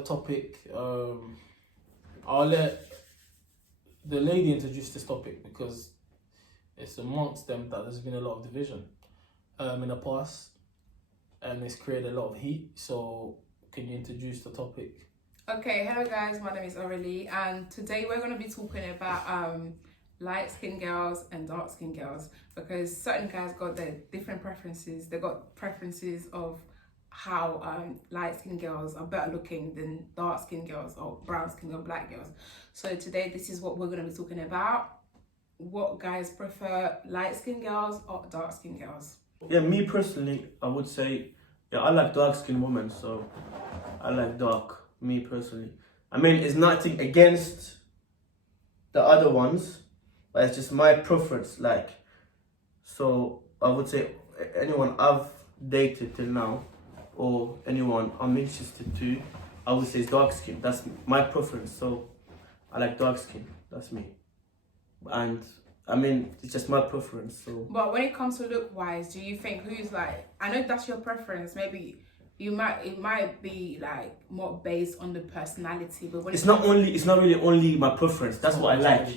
the topic. I'll let the lady introduce this topic because it's amongst them that there's been a lot of division in the past, and it's created a lot of heat. So can you introduce the topic? Okay, hello guys, my name is Aurelie, and today we're going to be talking about light-skinned girls and dark-skinned girls, because certain guys got their different preferences. They got preferences of how light-skinned girls are better looking than dark-skinned girls or brown-skinned or black girls. So today this is what we're going to be talking about. What guys prefer, light-skinned girls or dark-skinned girls? Yeah, me personally, I would say, yeah, I like dark-skinned women, so I like dark, me personally. I mean, it's nothing against the other ones, but it's just my preference, like, so I would say anyone I've dated till now, or anyone I'm interested to, I would say is dark skin. That's my preference, so I like dark skin, that's me. And I mean, it's just my preference, so. But when it comes to look-wise, do you think who's like, I know that's your preference, maybe it might be like more based on the personality, but when it's not really only my preference, that's what I like.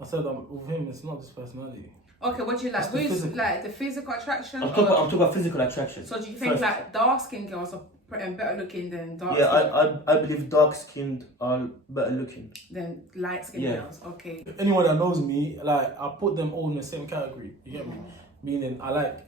I said with him, it's not just personality. Okay, what do you like? Who's like the physical attraction? I'm talking about physical attraction. So do you think like dark-skinned girls are better looking than dark? Yeah, I believe dark-skinned are better looking than light-skinned girls. Okay. Anyone that knows me, like, I put them all in the same category. You get me? Meaning, I like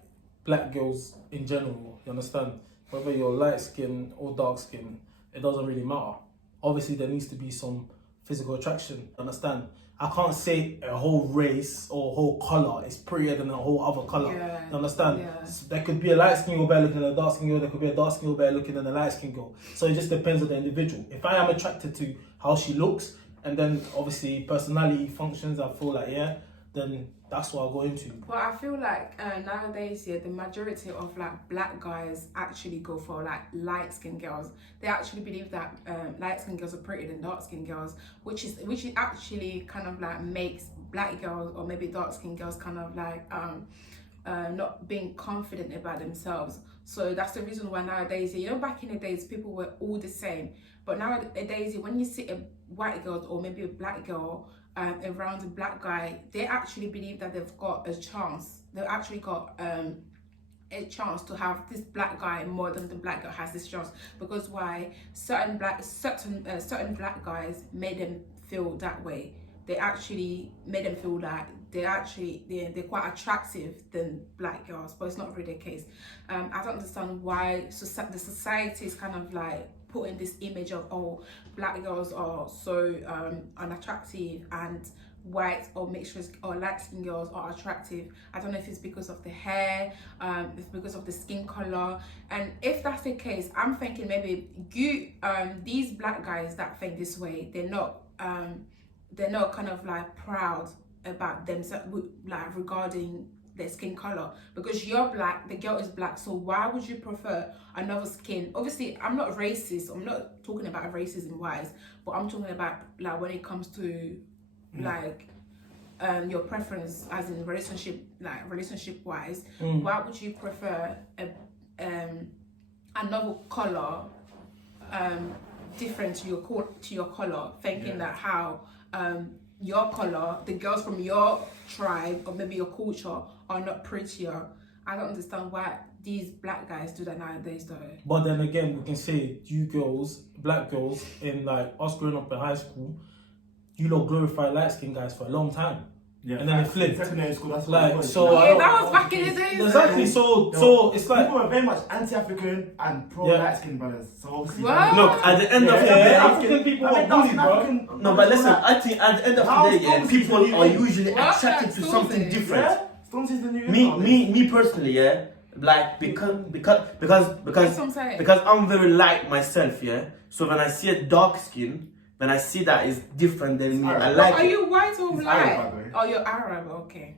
black girls in general. You understand? Whether you're light-skinned or dark-skinned, it doesn't really matter. Obviously, there needs to be some physical attraction. Understand? I can't say a whole race or a whole colour is prettier than a whole other colour. Yeah. You understand? Yeah. So there could be a light skin girl better looking than a dark skin girl. There could be a dark skin girl better looking than a light skin girl. So it just depends on the individual. If I am attracted to how she looks, and then obviously personality functions, I feel like, yeah, then that's what I'll go into. But I feel like nowadays, yeah, the majority of like black guys actually go for like light-skinned girls. They actually believe that light-skinned girls are prettier than dark-skinned girls, which is actually kind of like makes black girls or maybe dark-skinned girls kind of like not being confident about themselves. So that's the reason why nowadays, you know, back in the days people were all the same, but nowadays when you see a white girl or maybe a black girl around a black guy, they actually believe that they've got a chance. They've actually got a chance to have this black guy more than the black girl has this chance. Because why? Certain black guys made them feel that way. They actually made them feel that they're quite attractive than black girls, but it's not really the case. I don't understand why the society is kind of like putting this image of, oh, black girls are so unattractive and white or mixed race or light skin girls are attractive. I don't know if it's because of the hair, if it's because of the skin color. And if that's the case, I'm thinking maybe these black guys that think this way, they're not kind of like proud about themselves, like regarding their skin color, because you're black, the girl is black, so why would you prefer another skin? Obviously I'm not racist, I'm not talking about racism wise, but I'm talking about like when it comes to like your preference as in relationship wise, why would you prefer another color different to your color, thinking that how your color, the girls from your tribe or maybe your culture are not prettier? I don't understand why these black guys do that nowadays though. But then again, we can say you girls, black girls, in like us growing up in high school, you lot glorify light skinned guys for a long time. Yeah, and then it flipped. Secondary school, that's like, so yeah, that was back in the days. Exactly. So it's like people were very much anti-African and pro-light-skinned brothers. So obviously, look, at the end of the day, African people are bullied, bro. No, but listen, I think at the end of the day, yeah, people are usually attracted to something different. Storms is the new Me personally, yeah, like because I'm very light myself, yeah. So when I see a dark skin, when I see that is different than me, I like it. Are you white or black? Arab, oh, you're Arab, okay.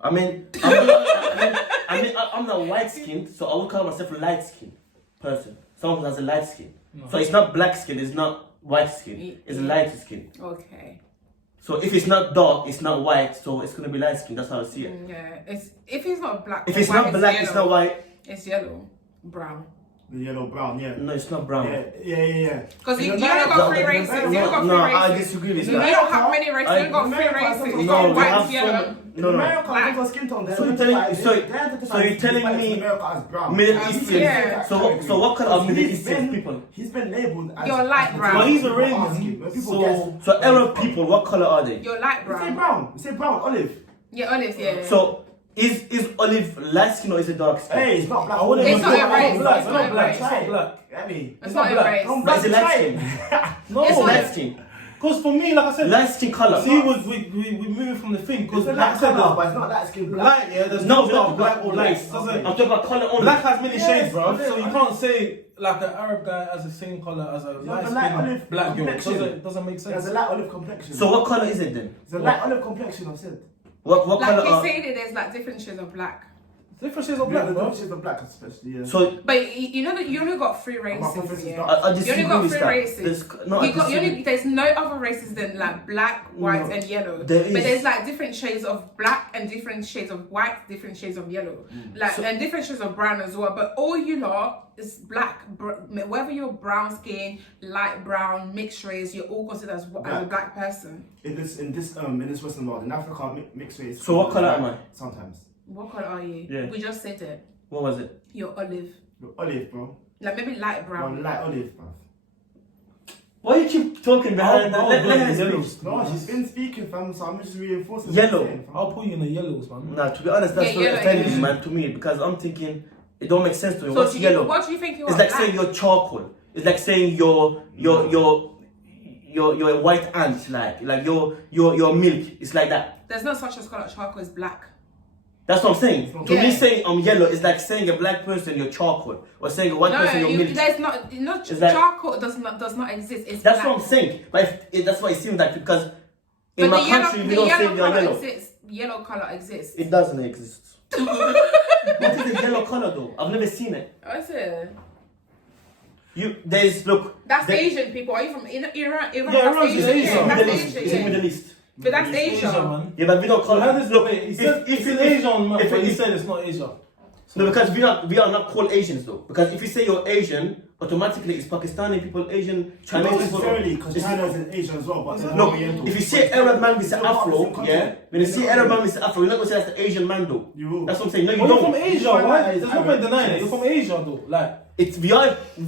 I mean, I'm not white skinned, so I would call myself a light skinned person. Someone who has a light skin. No. So it's not black skin, it's not white skin, it's light skin. Okay. So if it's not dark, it's not white, so it's gonna be light skin. That's how I see it. Yeah, if it's not black. If it's not black, yellow, it's not white. It's yellow, brown. The yellow, brown, yeah. No, it's not brown. Yeah. Because you In only got America- 3 races. You only got 3 No, races. I disagree with You that. don't have many races. You only got 3 America- races. You No, got we white, have yellow. In No. America, Black. people are skin tone. So you're telling- so you're telling me America as brown. Middle Um, Eastern. yeah. So what color are Middle He's Eastern been- people? He's been labelled as. You're light as- brown. Well, he's People Arabian, ask him, when people so- guess- So Arab people, what color are they? You're light We say brown. brown. We say brown, olive. Yeah, olive, yeah. So is olive light skin or is it dark skin? Hey, it's not black. I wouldn't It's even not say a black. race. Black. It's It's not not a black. race. It's not black. I mean, It's not a black. race. don't But is it black light skin. skin? No, It's Light skin. because for me, like I said, Light skin color. see, we moving from the thing. Because It's a like I light said, colour, but it's not light skin black. light, yeah, there's No, no we're dark not black talking or about light. race. Doesn't I'm talking about color only. Black has many Yes, shades, bro. okay, So you okay. can't say like an Arab guy has the same color as a but light light skin olive black girl. complexion. Doesn't make There's sense. a light olive complexion. So what color is it then? It's a light olive complexion, I've said. What Like color he's are? saying that there's like different shades of black. Different shades of Yeah, black, the bro. difference is the black especially, yeah. So But you know that you only got 3 preference races. is Yeah. dark. I You disagree only got with 3 that. races. No, I You got, you disagree. only, there's no other races than like black, white, No. and yellow. There But is. there's like different shades of black and different shades of white, different shades of yellow, like and different shades of brown as well. But all you lot is black. Whether you're brown skin, light brown, mixed race, you're all considered as a black person. In this Western world, in Africa, mixed race. So what colour am I? Sometimes. What color are you? Yeah. We just said it. what was it? You're olive, You're olive, bro. like maybe light brown. You're light olive, bro. Why you keep talking behind? I'll Let put you in her the speak. yellows. No, she's been speaking, fam, so I'm just reinforcing Yellow. what she's saying, fam. I'll put you in the yellows, man. Nah, to be honest, that's Yeah, very yellow, offending, yeah. man, to me because I'm thinking it don't make sense to me. So What's do you, yellow? what do you think you are? It's like black? saying you're charcoal. It's like saying you're a white ant, like your milk. It's like that. There's no such as color. Charcoal is black. That's what I'm saying. To Yeah. me, saying I'm yellow is like saying a black person you're charcoal, or saying a white person you're milk. There's not. Not It's like- charcoal does not exist. It's That's black. what I'm saying. But that's what it seems like because But in my the yellow, country we the don't say yellow you're color yellow. exists. Yellow color exists. It doesn't exist. What is the yellow color though? I've never seen it. What's it? There's look. That's there- Asian people. Are you from Iran? Yeah, that's Iran's Asian. Asia. Yeah, Middle that's East. Asian. It's in Yeah. Middle East. But that's Asia, Asia. man. Yeah, but we don't call How it. does Look, wait, he said if it's it an is- Asian man, if but it he is- said it's not Asia. No, because we are not called Asians though. Because if you say you're Asian, automatically it's Pakistani people, Asian, Chinese Not people. necessarily, because It's- China is an Asian as well, but they're Look, Oriental. if you say Arab man with the It's not afro, the same country. yeah, when you say Arab man with the afro, you're not gonna say that's the Asian man though. You will. That's what I'm saying. No, you Well, you're don't. from Asia, find why? out There's it's no point denying it. Arab. You're from Asia, though. Like, We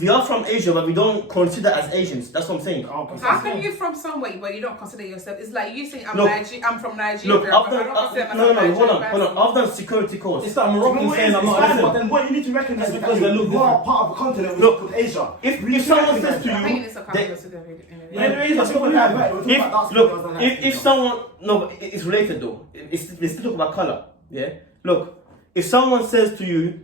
are from Asia, but we don't consider as Asians. That's what I'm saying. Okay. How can you from somewhere but you don't consider yourself? It's like you saying I'm Look, I'm from Nigeria. Look, but I after don't consider no, myself hold Nigerian on. I've done security course. it's like Moroccan saying I'm not But Asian. then what you need to recognize is That's that because they look you are different. part of a continent which Look, is called Asia. If someone says to I think you, it's a they- couple of anyway. Yeah, Anyway, that's people what like we that. We're talking about dark skin girls and light skin if girls. someone no, but it's related though. They still talk about color. Yeah. Look, if someone says to you,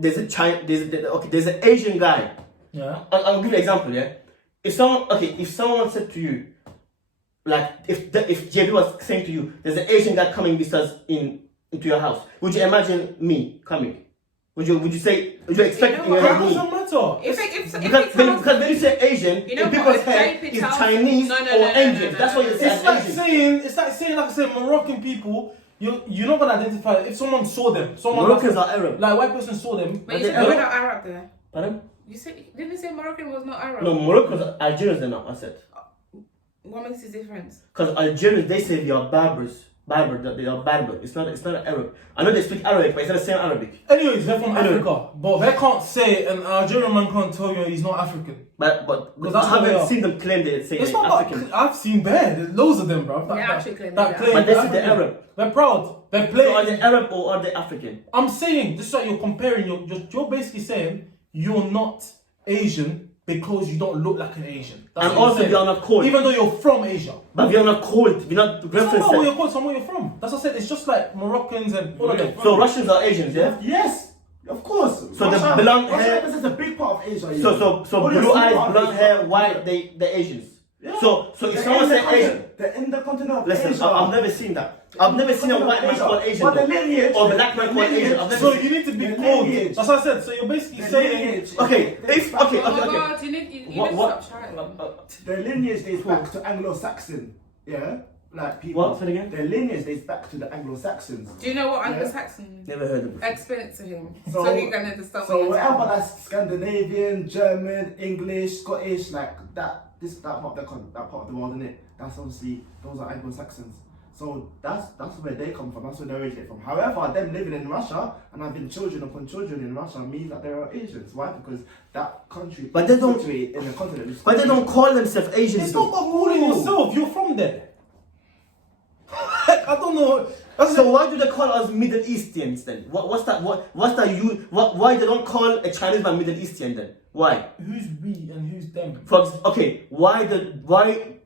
there's an Asian guy. Yeah. I'll give you an example. Yeah. If someone said to you, like if JB was saying to you, there's an Asian guy coming with us into your house, would you imagine me coming? Would you expect You know me? what? It doesn't matter. Because when you say Asian, You know in what, people's if head JP is tells- Chinese No, or no, Indian. no, That's no, what you no, say It's as like Asian. saying, like I said, Moroccan people. You're not gonna identify if someone saw them. Moroccans are Arab. Like white person saw them. But you They- said we're not Arab there. Pardon? You said didn't you say Moroccan was not Arab? No, Moroccans are Algerians. They're not. I said What makes the difference? because Algerians they say they are barbers. They are Berber. It's not an Arab. I know they speak Arabic, but it's not the same Arabic. Anyways, they're from Anyway. Africa, but they can't say an Algerian man can't tell you he's not African. But Because I that's what they haven't are. seen them claim they say It's they're not African. about, I've seen there's loads of them, bro. They actually claim that that. claim But they they're say they're African. Arab. They're proud. They're So playing. are they Arab or are they African? I'm saying this is what you're comparing. You're basically saying you're not Asian because you don't look like an Asian. That's And what you're also saying. we are not called. Even though you're from Asia. But we are not called. We're not It's not about where referenced. you're called, somewhere you're from. That's what I said. It's just like Moroccans and all of them. So Russians are Asians, yeah. Yes, of course. So the blonde Russia hair- represents a big part of Asia. you So know. so All the blue super eyes, part of blonde Asia. hair, white. They're Asians. Yeah. So if They're someone in the says continent- Asian, they're in the continent of listen, Asia. I've never seen that. I've never seen a white man called Asian But the though. lineage, Or black man called Asian. I've never So seen. you need to be The called. lineage. That's what I said. So you're basically The saying. lineage- Okay, if okay. Oh my God, you need to What? stop trying. The lineage dates back to Anglo-Saxon. Yeah. black people. What? Say it again? Their lineage dates back to the Anglo-Saxons. Do you know what Yeah. Anglo-Saxon? Never heard of it. Explain it to him So- so he can understand. So what you're whatever talking that's Scandinavian, German, English, Scottish, like that part of the world, innit? That's obviously those are Anglo-Saxons. So that's where they come from. That's where they originate from. However, them living in Russia and having children upon children in Russia means that they are Asians. Why? Because that country But they don't- is situated in a continent. But they don't call themselves Asians. It's not about calling yourself. You're from there. I don't know. So why do they call us Middle Easterns then? What's that? Why they don't call a Chinese man Middle Eastern then? Why? Who's we and who's them? Okay, why?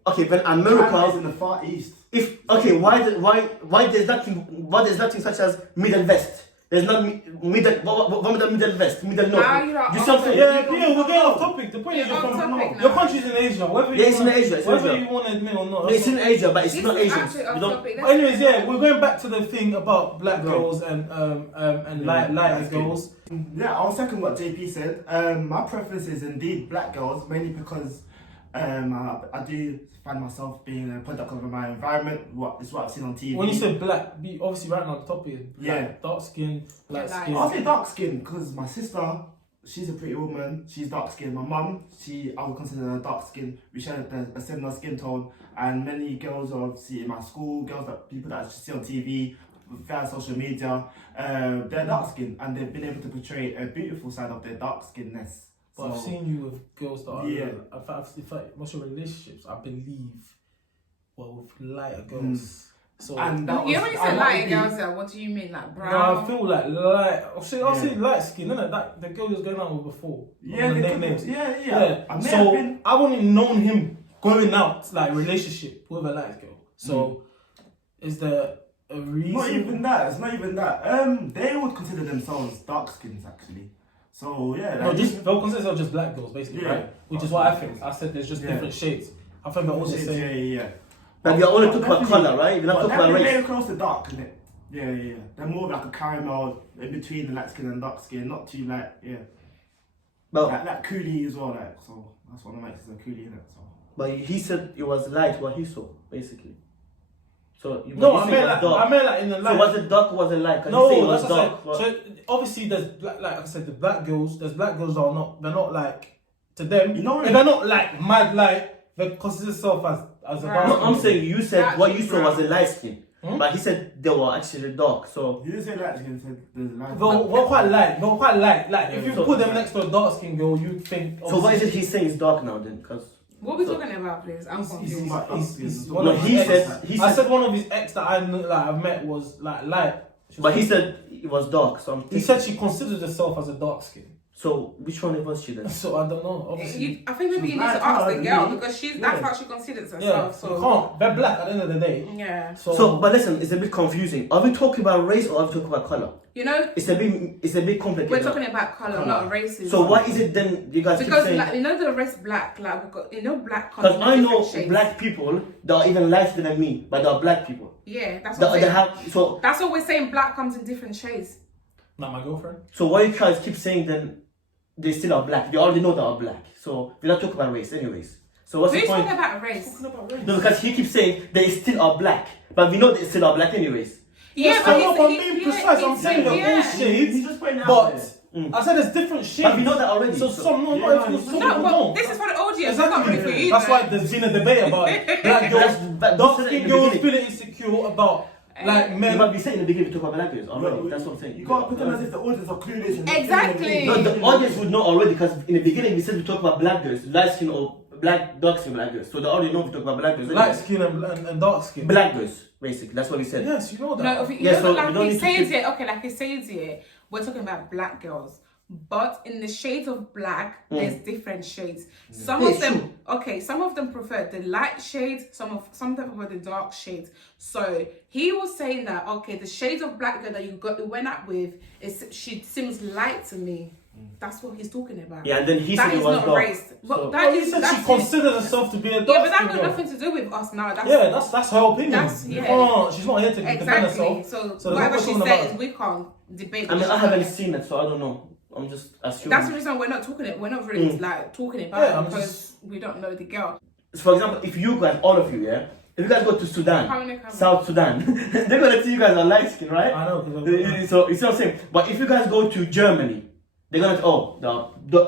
Okay, when China is America, in the Far East. why there's nothing such as Middle West? There's not middle. What the Middle West? Middle North? Now you're You off see what I'm saying? Yeah, we're getting off topic. The point is You're you're off from topic your now. country's in Asia. Whether Yeah, it's in Asia, it's in whether Asia. you want to admit or not. It's in Asia, but it's This not is Asians. actually off You don't. topic. But anyways, yeah, we're going back to the thing about black No. girls and lighter That's good. girls. Yeah, I'll second what JP said. My preference is indeed black girls, mainly because I do find myself being a product of my environment. It's what I've seen on TV. When you say black, obviously right now the topic is black, Yeah. dark skin, light Yeah, skin. I'll say dark skin because my sister, she's a pretty woman. She's dark skinned. My mum, I would consider her dark skin. We share a similar skin tone, and many girls obviously in my school, people that I see on TV, via social media, they're dark skinned and they've been able to portray a beautiful side of their dark skinnedness. But I've seen you with girls that are Yeah. in fact, most of your relationships, I believe, were with lighter girls. So And that You was, already and said that light would be- girls there. What do you mean, like no, brown? I feel like light. I'll say Yeah. light skin, innit? That the girl you was going out with before. Yeah, the they name could- names. yeah. I may have So been- I've only known him going out like relationship with a light girl. So is there a reason? Not even that. It's not even that. They would consider themselves dark skins actually. So yeah. No, like- they'll consider themselves just black girls, basically, Yeah. right? Which is what I think. I said there's just Yeah. different shades. I think they're all the same. Yeah. But we are only talking about Definitely. color, right? We're not But talking about definitely race. very close to dark, isn't it? Yeah. They're more like a caramel in between the light skin and dark skin, not too But like coolie as well, like so. That's one of my exes, a coolie in it. So. but he said it was light what he saw, basically. So you No, you I say meant it was like dark. in the So light. was it dark or was it light? 'Cause you say No, it was that's what I dark. said. So obviously there's like I said, the black girls. There's black girls that are not. They're not like to them. You know what if they're not like mad light. They consider themselves as a Right. dark No, skin. I'm saying you said what you saw was a light skin, Hmm? but he said they were actually dark. So He didn't say light skin, he said there's light. We're quite light. We're quite light. Like if you So- put them next to a dark skin girl, you'd think. so what is it he's saying is dark now then? Because What are we talking about, please? I'm confused. He's No, one no, of he his said ex- he I said, said one of his ex that I knew, like I met was like light. but he said it was dark. So I'm he thinking, said she considered herself as a dark skin. so which one was she then? So I don't know. Obviously, I think maybe you need She's to ask light the colour girl than me. because that's Yeah. how she considers yeah, herself. you So can't. They're black at the end of the day. yeah, So, but listen, it's a bit confusing. Are we talking about race or are we talking about color? you know, It's a bit complicated. we're talking about color, not racism. So why is it then you guys keep Because saying? like, you know the rest black, like we've got, you know black comes Because in I know different shades. black people that are even lighter than me, but they are black people. Yeah, that's what That I'm they saying. have. So That's what we're saying. Black comes in different shades. Not my girlfriend. why you guys keep saying then they still are black? They already know they are black. So we're not talking about race, anyways. So what's Who's the point? talking about race? No, because he keeps saying they still are black, but we know they still are black anyways. Yeah, I'm he's- being he- precise. he's I'm saying they're yeah. all shades. He's just putting it out But there. I said there's different shades. But we know that already. So some not Yeah, everyone's no, talking No, about but no. this is for the audience. It's not really for Exactly. you. That's though. why there's been a debate about it. Black girls, But dark we said it skin in the girls beginning. feeling insecure about like Yeah, men. but we said in the beginning we talk about black girls already. No, That's what I'm saying. You can't put them as if the audience are clueless. And Exactly. No, the audience would know already because in the beginning we said we talk about black girls, light skin or dark skin black girls. So they already know we talk about black girls. Light skin and dark skin. Black girls, basically. That's what we said. Yes, you know that. No, if you Yeah, know, so like we don't he need to says keep- here, okay, like he says here, we're talking about black girls. But in the shades of black, there's different shades. Some Yeah, of them, okay, some of them prefer the light shades, some of them prefer the dark shades. So he was saying that, okay, the shades of black girl that you went out with, she seems light to me. That's what he's talking about. Yeah, and then he That said it is was not dark. race. But So- that He is said that's she his- considers herself to be a dark yeah, but that skin got girl. nothing to do with us now. That's Yeah, that's her opinion. That's- You yeah. can't- she's not here to defend exactly. herself. So, So whatever we're she talking says, about- we can't debate. I mean, what I she haven't says. seen it, so I don't know. I'm just assuming. That's the reason we're not talking it. We're not really like talking about Yeah, it I'm because just- we don't know the girl. For example, if you guys, all of you, yeah, if you guys go to Sudan, Come. South Sudan, they're gonna see you guys are light skin, right? I know. So you see what I'm saying? But if you guys go to Germany, they're gonna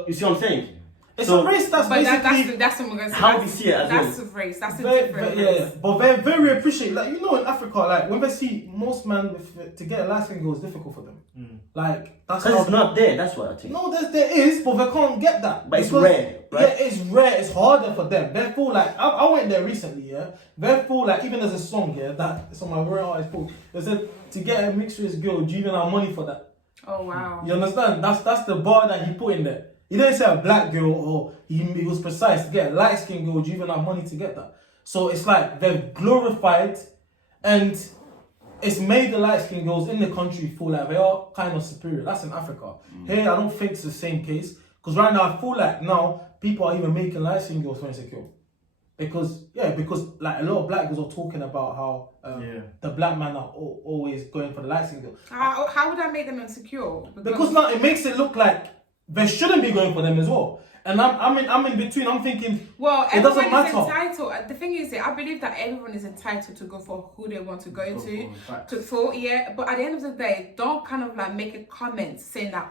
you see what I'm saying? It's So- a race that's But basically that's what we're going to say. How we see it as That's well. a race. That's a very, different yeah, race. but they're very appreciated. Like, you know, in Africa, like when they see most men to get a license girl is difficult for them. Like that's Because how it's not there, that's what I think. No, there is, but they can't get that. But it's Because- rare, right? Yeah, it's rare. It's harder for them. They feel like I went there recently. Yeah, they feel like even there's a song here that it's on my real artist book. They said to get a mixed race girl, do you even have money for that? Oh wow. You understand? That's the bar that he put in there. He didn't say a black girl or he was precise to get a light skinned girl. Do you even have money to get that? So it's like they're glorified, and it's made the light skinned girls in the country feel like they are kind of superior. That's in Africa. Here, I don't think it's the same case. Because right now, I feel like now people are even making light skinned girls feel insecure. Because like a lot of black girls are talking about how the black men are always going for the light skinned girl. How would that make them insecure? Because now it makes it look like they shouldn't be going for them as well. And I'm in between. I'm thinking, well, it doesn't everyone is matter. entitled. The thing is, I believe that everyone is entitled to go for who they want to go to. But at the end of the day, don't kind of like make a comment saying that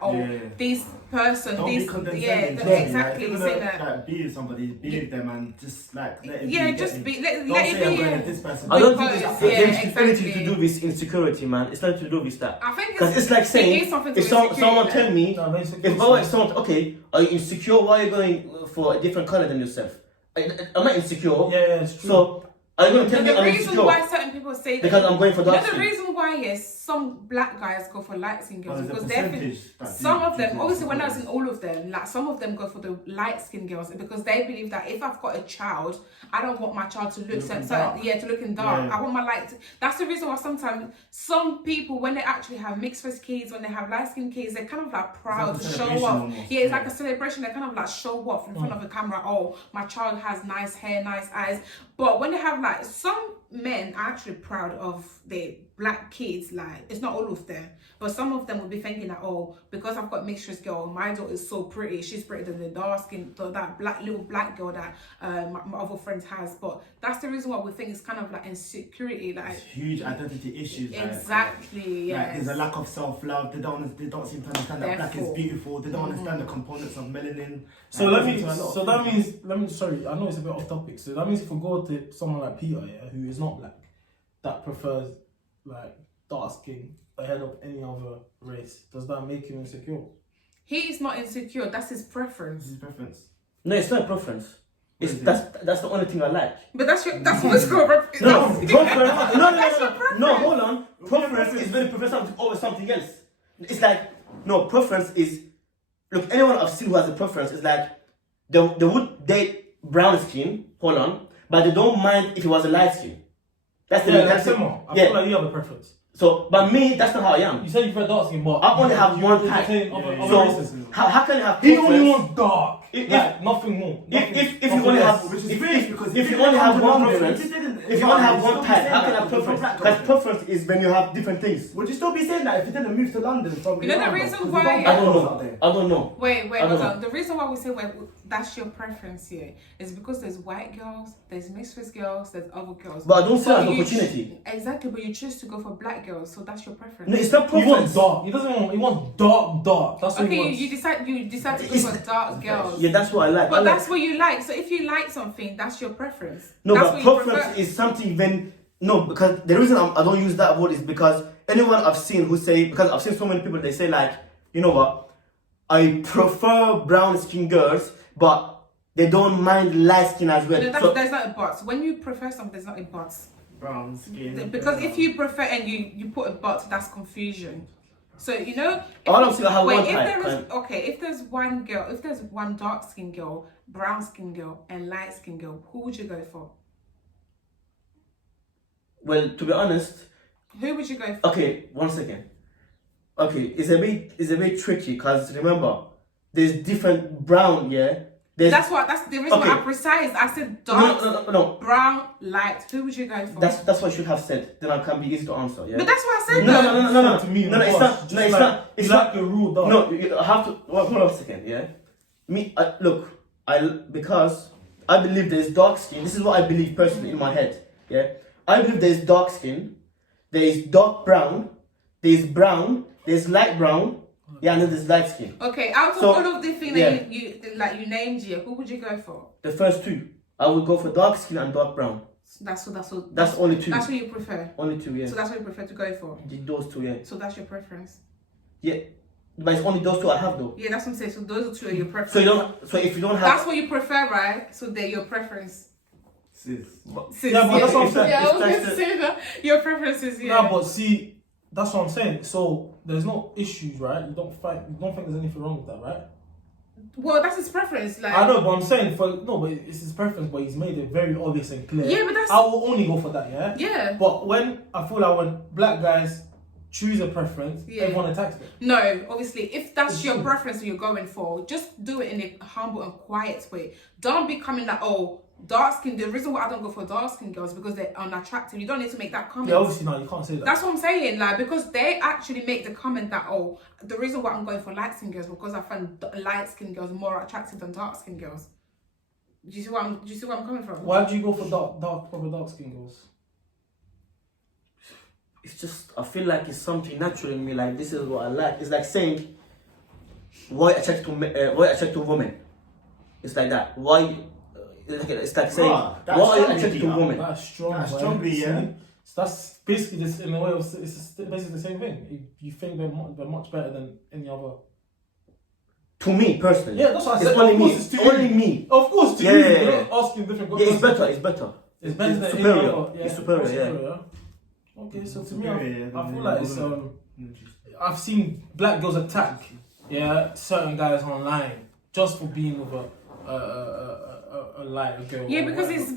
this person, Don't be condescending. exactly. Like, Say that. like, be with somebody, be with them, and just like let it Yeah, be. just be. Let Don't it say I'm be. going to this person. I don't Because, think yeah, it's anything exactly. to do with insecurity, man. It's nothing to do with that. I think Because it's like it saying, is something to if be insecure, someone you tell me, no, they're insecure. if I someone, okay, are you insecure? Why are you going for a different color than yourself? I'm not insecure. Yeah, it's true. So are you going to tell me the I'm reason insecure? why certain people say that Because I'm going for dark the skin. reason why some black guys go for light skin girls Well, there's a because they're percentage that some do- of them do obviously when I that. was in all of them, like some of them go for the light skin girls because they believe that if I've got a child, I don't want my child to look in so dark. to look in dark. Yeah. I want my light that's the reason why sometimes some people when they actually have mixed race kids, when they have light skin kids, they're kind of like proud It's to like a show celebration off. almost, Yeah, it's yeah. like a celebration. They kind of like show off in front of the camera. Oh, my child has nice hair, nice eyes. But when they have like some men are actually proud of their black kids, like it's not all of them, but some of them will be thinking that because I've got mixed race girl, my daughter is so pretty, she's prettier than the dark skin, that little black girl that my other friends has. But that's the reason why we think it's kind of like insecurity, like It's huge identity issues. exactly. Like Yes. there's a lack of self-love. They don't seem to understand that black is Therefore. beautiful. They don't understand the components of melanin. So Like, let me. into a lot of So that things. means. Sorry, I know it's a bit off topic. So that means if we go to someone like Peter, yeah, who is not black, that prefers like dark skin ahead of any other race, does that make him insecure? He is not insecure, that's his This preference. is preference. No, it's not a preference. What It's is it? that's the only thing I like. But that's what's your preference. No, preference. That's your preference. No, hold on. Preference is when you prefer something over something else. It's like no preference is. Look, anyone I've seen who has a preference is like they would date brown skin. Hold on, but they don't mind if it was a light skin. That's the Yeah, like mentality. similar. I Yeah. feel like you have a preference. So, but me, that's not how I am. You said you prefer dark skin, but I only have you one entertain type. other So races. how can you have He preference? only wants dark. If- Like nothing more. If you nothing only less. have Which is if strange because if you only have one London, preference, if you didn't- if you only have you'd one still be type, saying how can that I have because preference? you're black, Because right? preference is when you have different things. Would you still be saying that if you didn't move to London from You know the Uganda? reason Because why- we I got don't black know. out there. I don't know. Wait, I don't hold know. on. The reason why we say that's your preference here is because there's white girls, there's mixed race girls, there's other girls. But I don't see But an you opportunity. Exactly, but you choose to go for black girls, so that's your preference. No, it's not He wants preference. dark. He doesn't want. He wants dark. That's what he Okay, wants. you decide to go It's- for dark girls. Yeah, that's what I like. I But like- that's what you like. So if you like something, that's your preference. No, that's but what you preference prefer. is something when no, because the reason I don't use that word is because anyone I've seen who say, because I've seen so many people, they say like, you know what, I prefer brown skin girls, but they don't mind light skin as well. No, So- there's not a but. When you prefer something, there's not a but. Brown skin. Because if you prefer and you put a but, that's confusion. So you know. All I'm saying, I have Wait, one if type, there is right? okay, if there's one girl, if there's one dark skin girl, brown skin girl, and light skin girl, who would you go for? Well, to be honest, Who would you go for? okay, 1 second. Okay, it's a bit tricky because remember, there's different brown, yeah. There's That's the reason why Okay. I precise. I said no, dark, no. brown, light. Who would you go for? That's what I should have said. Then I can be easy to answer. Yeah. But that's what I said. No, though. no. To me, No, it's not. No, it's not. It's like not. the rule, dark. No, you have to. Well, hold on a second. Yeah. Me, look. Because I believe there's dark skin. This is what I believe personally in my head. Yeah, I believe there's dark skin, there's dark brown, there's light brown, yeah, and then there's light skin. Okay, out of So, all of the things yeah. that you named here, who would you go for? The first two, I would go for dark skin and dark brown. That's only two. That's what you prefer. Only two, yeah. So that's what you prefer to go for. Those two, yeah. So that's your preference. Yeah, but it's only those two I have though. Yeah, that's what I'm saying. So those two are your preference. So you don't. So if you don't have. That's what you prefer, right? So they're your preference. Sis. Yeah, but that's what I'm saying. Yeah, I was It's going to like say that. Your preferences, yeah. No, but see, that's what I'm saying. So there's no issues, right? You don't think there's anything wrong with that, right? Well, that's his preference. Like I know, but I'm saying but it's his preference, but he's made it very obvious and clear. Yeah, but that's I will only go for that, yeah. yeah. But when black guys choose a preference, Yeah. everyone attacks them. No, obviously, if that's your preference that you're going for, just do it in a humble and quiet way. Don't be coming like, oh, dark skin. The reason why I don't go for dark skin girls is because they're unattractive. You don't need to make that comment. Yeah, obviously, no, you can't say that. That's what I'm saying, like, because they actually make the comment that, oh, the reason why I'm going for light skin girls because I find light skin girls more attractive than dark skin girls. Do you see where I'm coming from? Why do you go for proper dark skin girls? It's just I feel like it's something natural in me. Like this is what I like. It's like saying why attracted to women. It's like that. Why? It's like saying that's why are you strongly attracted to deep. women? That's strong. That's man. strongly, yeah. So that's basically this in a way of it's basically the same thing. You think they're much better than any other. To me personally, Yeah, that's what I it's said. only Of me. course, it's to Only you. me. Of course, to Yeah, you. yeah, You're yeah. not asking different Yeah, it's questions. better. It's better. It's better than superior. any other. Yeah, It's superior. Yeah. superior. Okay, so to me, Superior, I yeah, feel like it's I've seen black girls attack certain guys online just for being with a light girl. Yeah, or because whatever. it's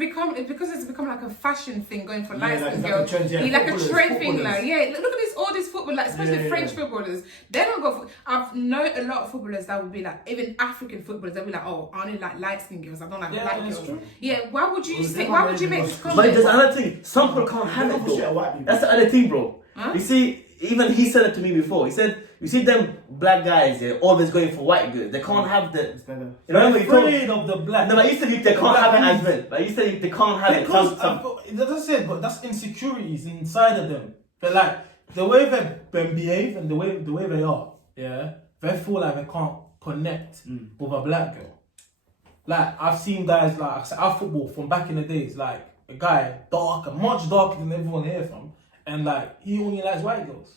become like a fashion thing going for light like, skin it's like girls. a trend, yeah, Like a footballers, trend thing, footballers. like look at all these football, like especially Yeah, French yeah. footballers. They don't go for. I've known a lot of footballers that would be like, even African footballers, they'll be like, oh, I only like light skin girls. I don't like Yeah, black that's girls. true. Yeah, why would you Well, say? they're Why not would you make really this much- But there's comment? another thing. Some people can't have it Bullshit, though. white people. That's the other thing, bro. Huh? You see, even he said it to me before. He said, "You see them black guys, always going for white girls. They can't have the." It's better. You remember you told me? Afraid of the black. No, but you said they can't have it as well. But you said they can't have it. Because Some- that's what I said, but that's insecurities inside of them. But like the way they behave and the way they are, yeah, they feel like they can't connect with a black girl. Like I've seen guys like our football from back in the days, like a guy much darker than everyone here from, and like he only likes white girls.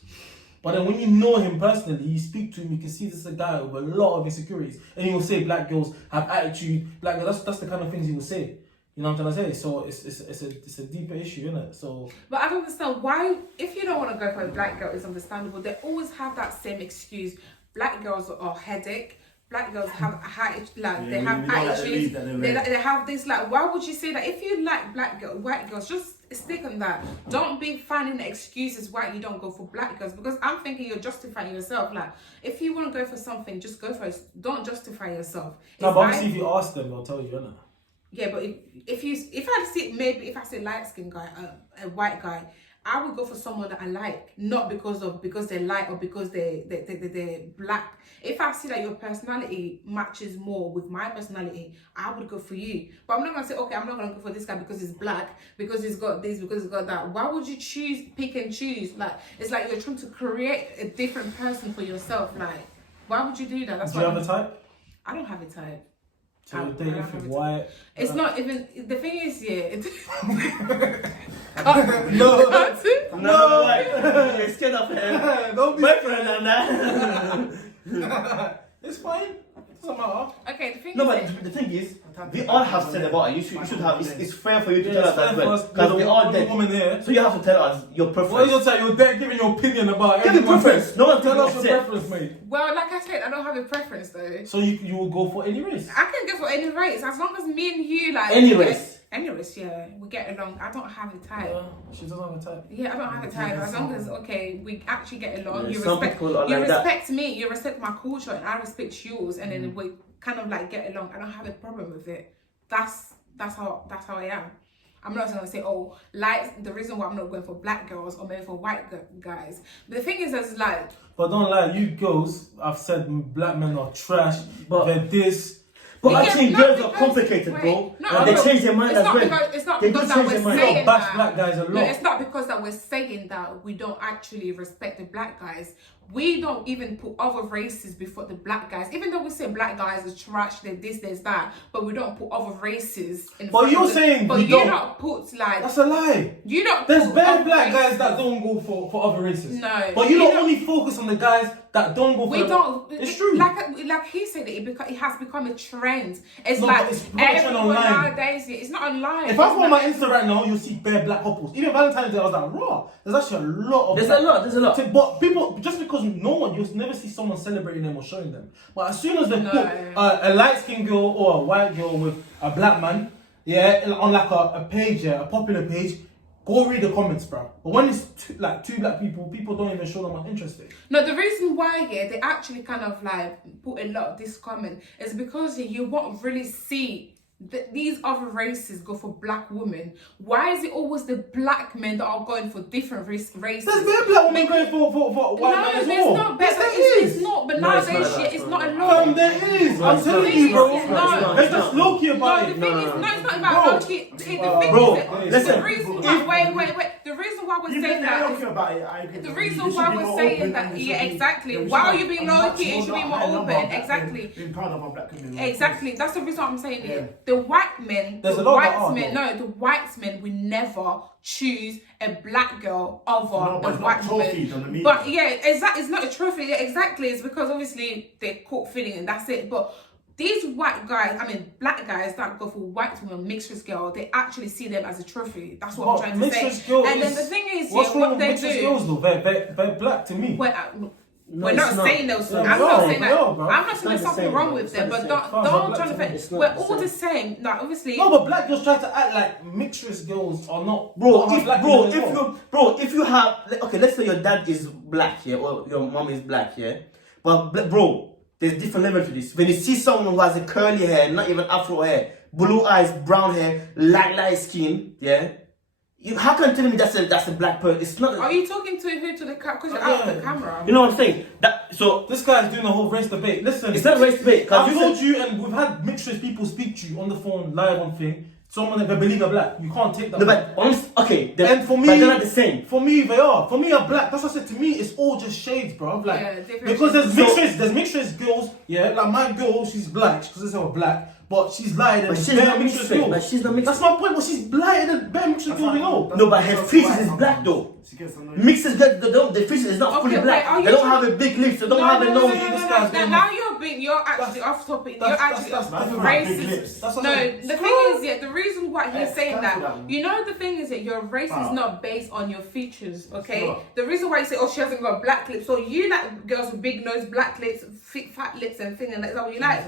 But then when you know him personally, you speak to him, you can see this is a guy with a lot of insecurities, and he will say black girls have attitude. Black girls, that's the kind of things he will say. You know what I'm trying to say? So it's a deeper issue, isn't it? So But I don't understand why. If you don't want to go for a black girl, it's understandable. They always have that same excuse. Black girls are headache. Black girls have high, like they have we don't like the attitudes. lead that they wear. They have this like. Why would you say that? If you like white girls, just stick on that. Don't be finding excuses why you don't go for black girls, because I'm thinking you're justifying yourself. Like if you want to go for something, just go for it. Don't justify yourself. no, It's but obviously like- if you ask them, they'll tell you, innit? yeah, but if I see light skinned guy, a white guy, I would go for someone that I like, not because they're light or because they're black. If I see that your personality matches more with my personality, I would go for you. But I'm not gonna say, okay, I'm not gonna go for this guy because he's black, because he's got this, because he's got that. Why would you pick and choose? Like it's like you're trying to create a different person for yourself. Like why would you do that? That's Do you why have a type? I don't have a type. So I you're don't dating have for a type. white. It's not even the thing is, yeah. No. No, like, you're scared of him. Don't be Boyfriend and that. It's fine. It doesn't matter. Okay, the thing No, is, but the thing is, we all have said about it. You should have. It's fair for you to Yeah, tell it's us as fair well, for us. because we all You're the dead. woman here. So you have to tell us your What is preference. your type? You're there giving your opinion about Give me everyone. preference. No one Tell us your said. preference, mate. well, like I said, I don't have a preference though. So you will go for any race. I can go for any race as long as me and you like Any we get- race. Any race, yeah, we get along. I don't have a type. She doesn't have a type. Yeah, I don't have a type. As long as okay, we actually get along. Yeah, You some respect, people are you like that. respect me. You respect my culture, and I respect yours, and then we kind of like get along. I don't have a problem with it. That's how I am. I'm not gonna say, oh, like the reason why I'm not going for black girls or maybe for white guys. But the thing is, like, But don't lie, you girls, I've said black men are trash, But- they're this. But You I get- think no, girls are because- complicated, wait, bro. no, And they no, change their mind it's as not well. because, it's not They do because that change we're their mind. You saying lot bash that. black guys a lot. No, it's not because that we're saying that we don't actually respect the black guys. We don't even put other races before the black guys. Even though we say black guys are trash, they're this, there's that, but we don't put other races in But front you're of them. saying but we you don't. don't put like That's a lie. you don't. There's put bare other black guys races. that don't go for other races. No, But you we don't don't- only focus on the guys that don't go for We don't. It's true. Like he said, it has become a trend. It's No, like but it's not a trend everyone online. nowadays. It's not online. If I It's go on not- my Insta right now, you'll see bare black couples. Even Valentine's Day, I was like, raw. There's actually a lot of. There's black- a lot. There's a lot. But people, just because no one, you'll never see someone celebrating them or showing them. But as soon as they No. put a light skinned girl or a white girl with a black man, yeah, on like a page, yeah, a popular page, go read the comments, bro. But when it's two black people don't even show them are interested. No, the reason why they actually kind of like put a lot of this comment is because you won't really see these other races go for black women. Why is it always the black men that are going for different races? There's bare black women going for white men as there's well. not. Yes, But there it's is. not. But No, it's nowadays, not. it's not a law. Fam, there is. No, I'm it's telling not. you, bro. It's not. They're just low-key No, about the it. thing is, no, no, it's not Bro. about low-key. The thing Bro, is, listen, the reason why, wait. The reason why we're Even saying if they're that low-key about it, I agree. the They reason should why be we're more saying open that, and they yeah, should be- exactly. they should Why are have you being a much low-key? It should be more higher number open. of black Exactly. men being proud of our black women. Exactly. That's the reason I'm saying Yeah. it. The white men, There's the a lot that white are, men, though. no, the white men will never choose a black girl over No, but a it's not white trophied on the woman. media. But yeah, exactly. It's not a trophy. Yeah, exactly. It's because obviously they're caught feeling and that's it. But these white guys, I mean black guys that go for white women, mixed race girl, they actually see them as a trophy. That's what I'm But trying to mixed say. race girl And then is- the thing is, What's yeah, wrong what with they mixed race do. girls though? They're black to me. We're not saying those. Yeah, I'm we not are, saying we that. are, bro. I'm not It's saying not there's the something same, wrong bro. with It's them, not but the don't same. Fine, don't but try to black think it's not we're the all the same. same. Like obviously. No, but black girls try to act like mixed race girls are not. Bro, are if black bro, women as if well. if you have okay, let's say your dad is black, yeah, or your mom is black, yeah, but bro, there's different levels to this. When you see someone who has a curly hair, not even afro hair, blue eyes, brown hair, light skin, yeah, how can you tell me that's a black person? It's not. Are you talking to who to the camera? Because you're out of the camera. You know what I'm saying? So This guy's doing a whole race debate. Listen, it's not race debate. Cause I've you told said, you, and we've had mixed race people speak to you on the phone, live on thing. Someone that believe are black. You can't take that. no, but okay, And for me, but they're not the same. For me, they are. For me, are black. That's what I said. To me, it's all just shades, bro. I'm like, Yeah, different because shades. there's mixed race girls. Yeah, like my girl, she's black because they're black, but she's lighter But than she's bare not mixed mixed race race. girls. But she's not mixed. That's my point. But she's lighter than bare mixed race girls we know. No, but her features is black though. She gets annoyed. Mixes get the features is not fully Okay, black. wait, are They you don't trying- have a big lips. They don't have a no, nose. this guy's doing Now you're actually off topic. You're actually that's different. Big racist. lips. That's what No, I'm saying. the thing is, yeah, the reason why he's saying cancel that, that. you know, the thing is that your race is Wow. not based on your features, okay? not. The reason why you say, oh, she hasn't got black lips, so you like girls with big nose, black lips, fat lips, and things, and that's what you like.